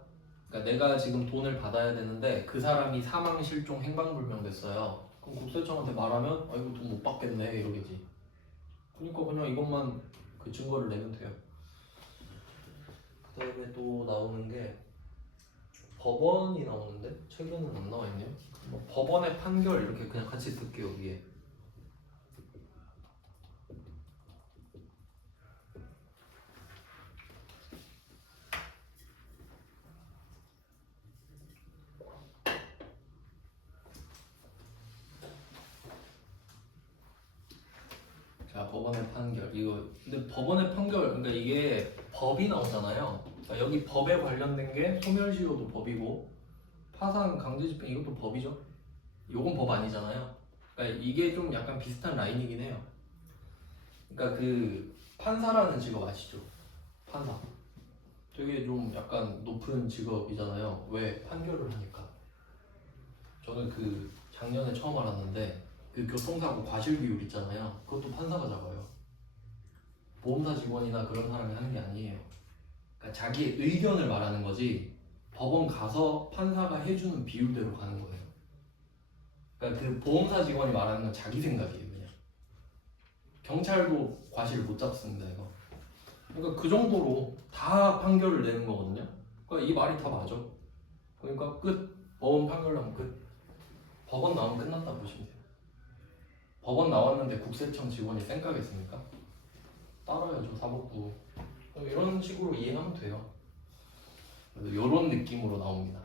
그러니까 내가 지금 돈을 받아야 되는데 그 사람이 사망, 실종, 행방불명 됐어요. 그럼 국세청한테 말하면 아 이거 돈 못 받겠네 이러겠지. 그러니까 그냥 이것만 그 증거를 내면 돼요. 그 다음에 또 나오는 게 법원이 나오는데 책에는 안 나와 있네요. 뭐 법원의 판결 이렇게 그냥 같이 쓸게요 위에. 자, 법원의 판결 이거. 근데 법원의 판결 그러니까 이게 법이 나오잖아요. 그러니까 여기 법에 관련된 게 소멸시효도 법이고 파산, 강제집행 이것도 법이죠. 요건 법 아니잖아요. 그러니까 이게 좀 약간 비슷한 라인이긴 해요. 그러니까 그 판사라는 직업 아시죠? 판사. 되게 좀 약간 높은 직업이잖아요. 왜? 판결을 하니까. 저는 그 작년에 처음 알았는데 그 교통사고 과실 비율 있잖아요. 그것도 판사가 잡아요. 보험사 직원이나 그런 사람이 하는 게 아니에요. 그러니까 자기의 의견을 말하는 거지 법원 가서 판사가 해주는 비율대로 가는 거예요. 그러니까 그 보험사 직원이 말하는 건 자기 생각이에요. 그냥 경찰도 과실 못 잡습니다 이거. 그러니까 그 정도로 다 판결을 내는 거거든요. 그러니까 이 말이 다 맞아. 그러니까 끝. 법원 판결 나면 끝. 법원 나오면 끝났다 보시면 돼요. 법원 나왔는데 국세청 직원이 쌩까겠습니까? 따라야죠 사법부. 이런 식으로 이해하면 돼요. 이런 느낌으로 나옵니다.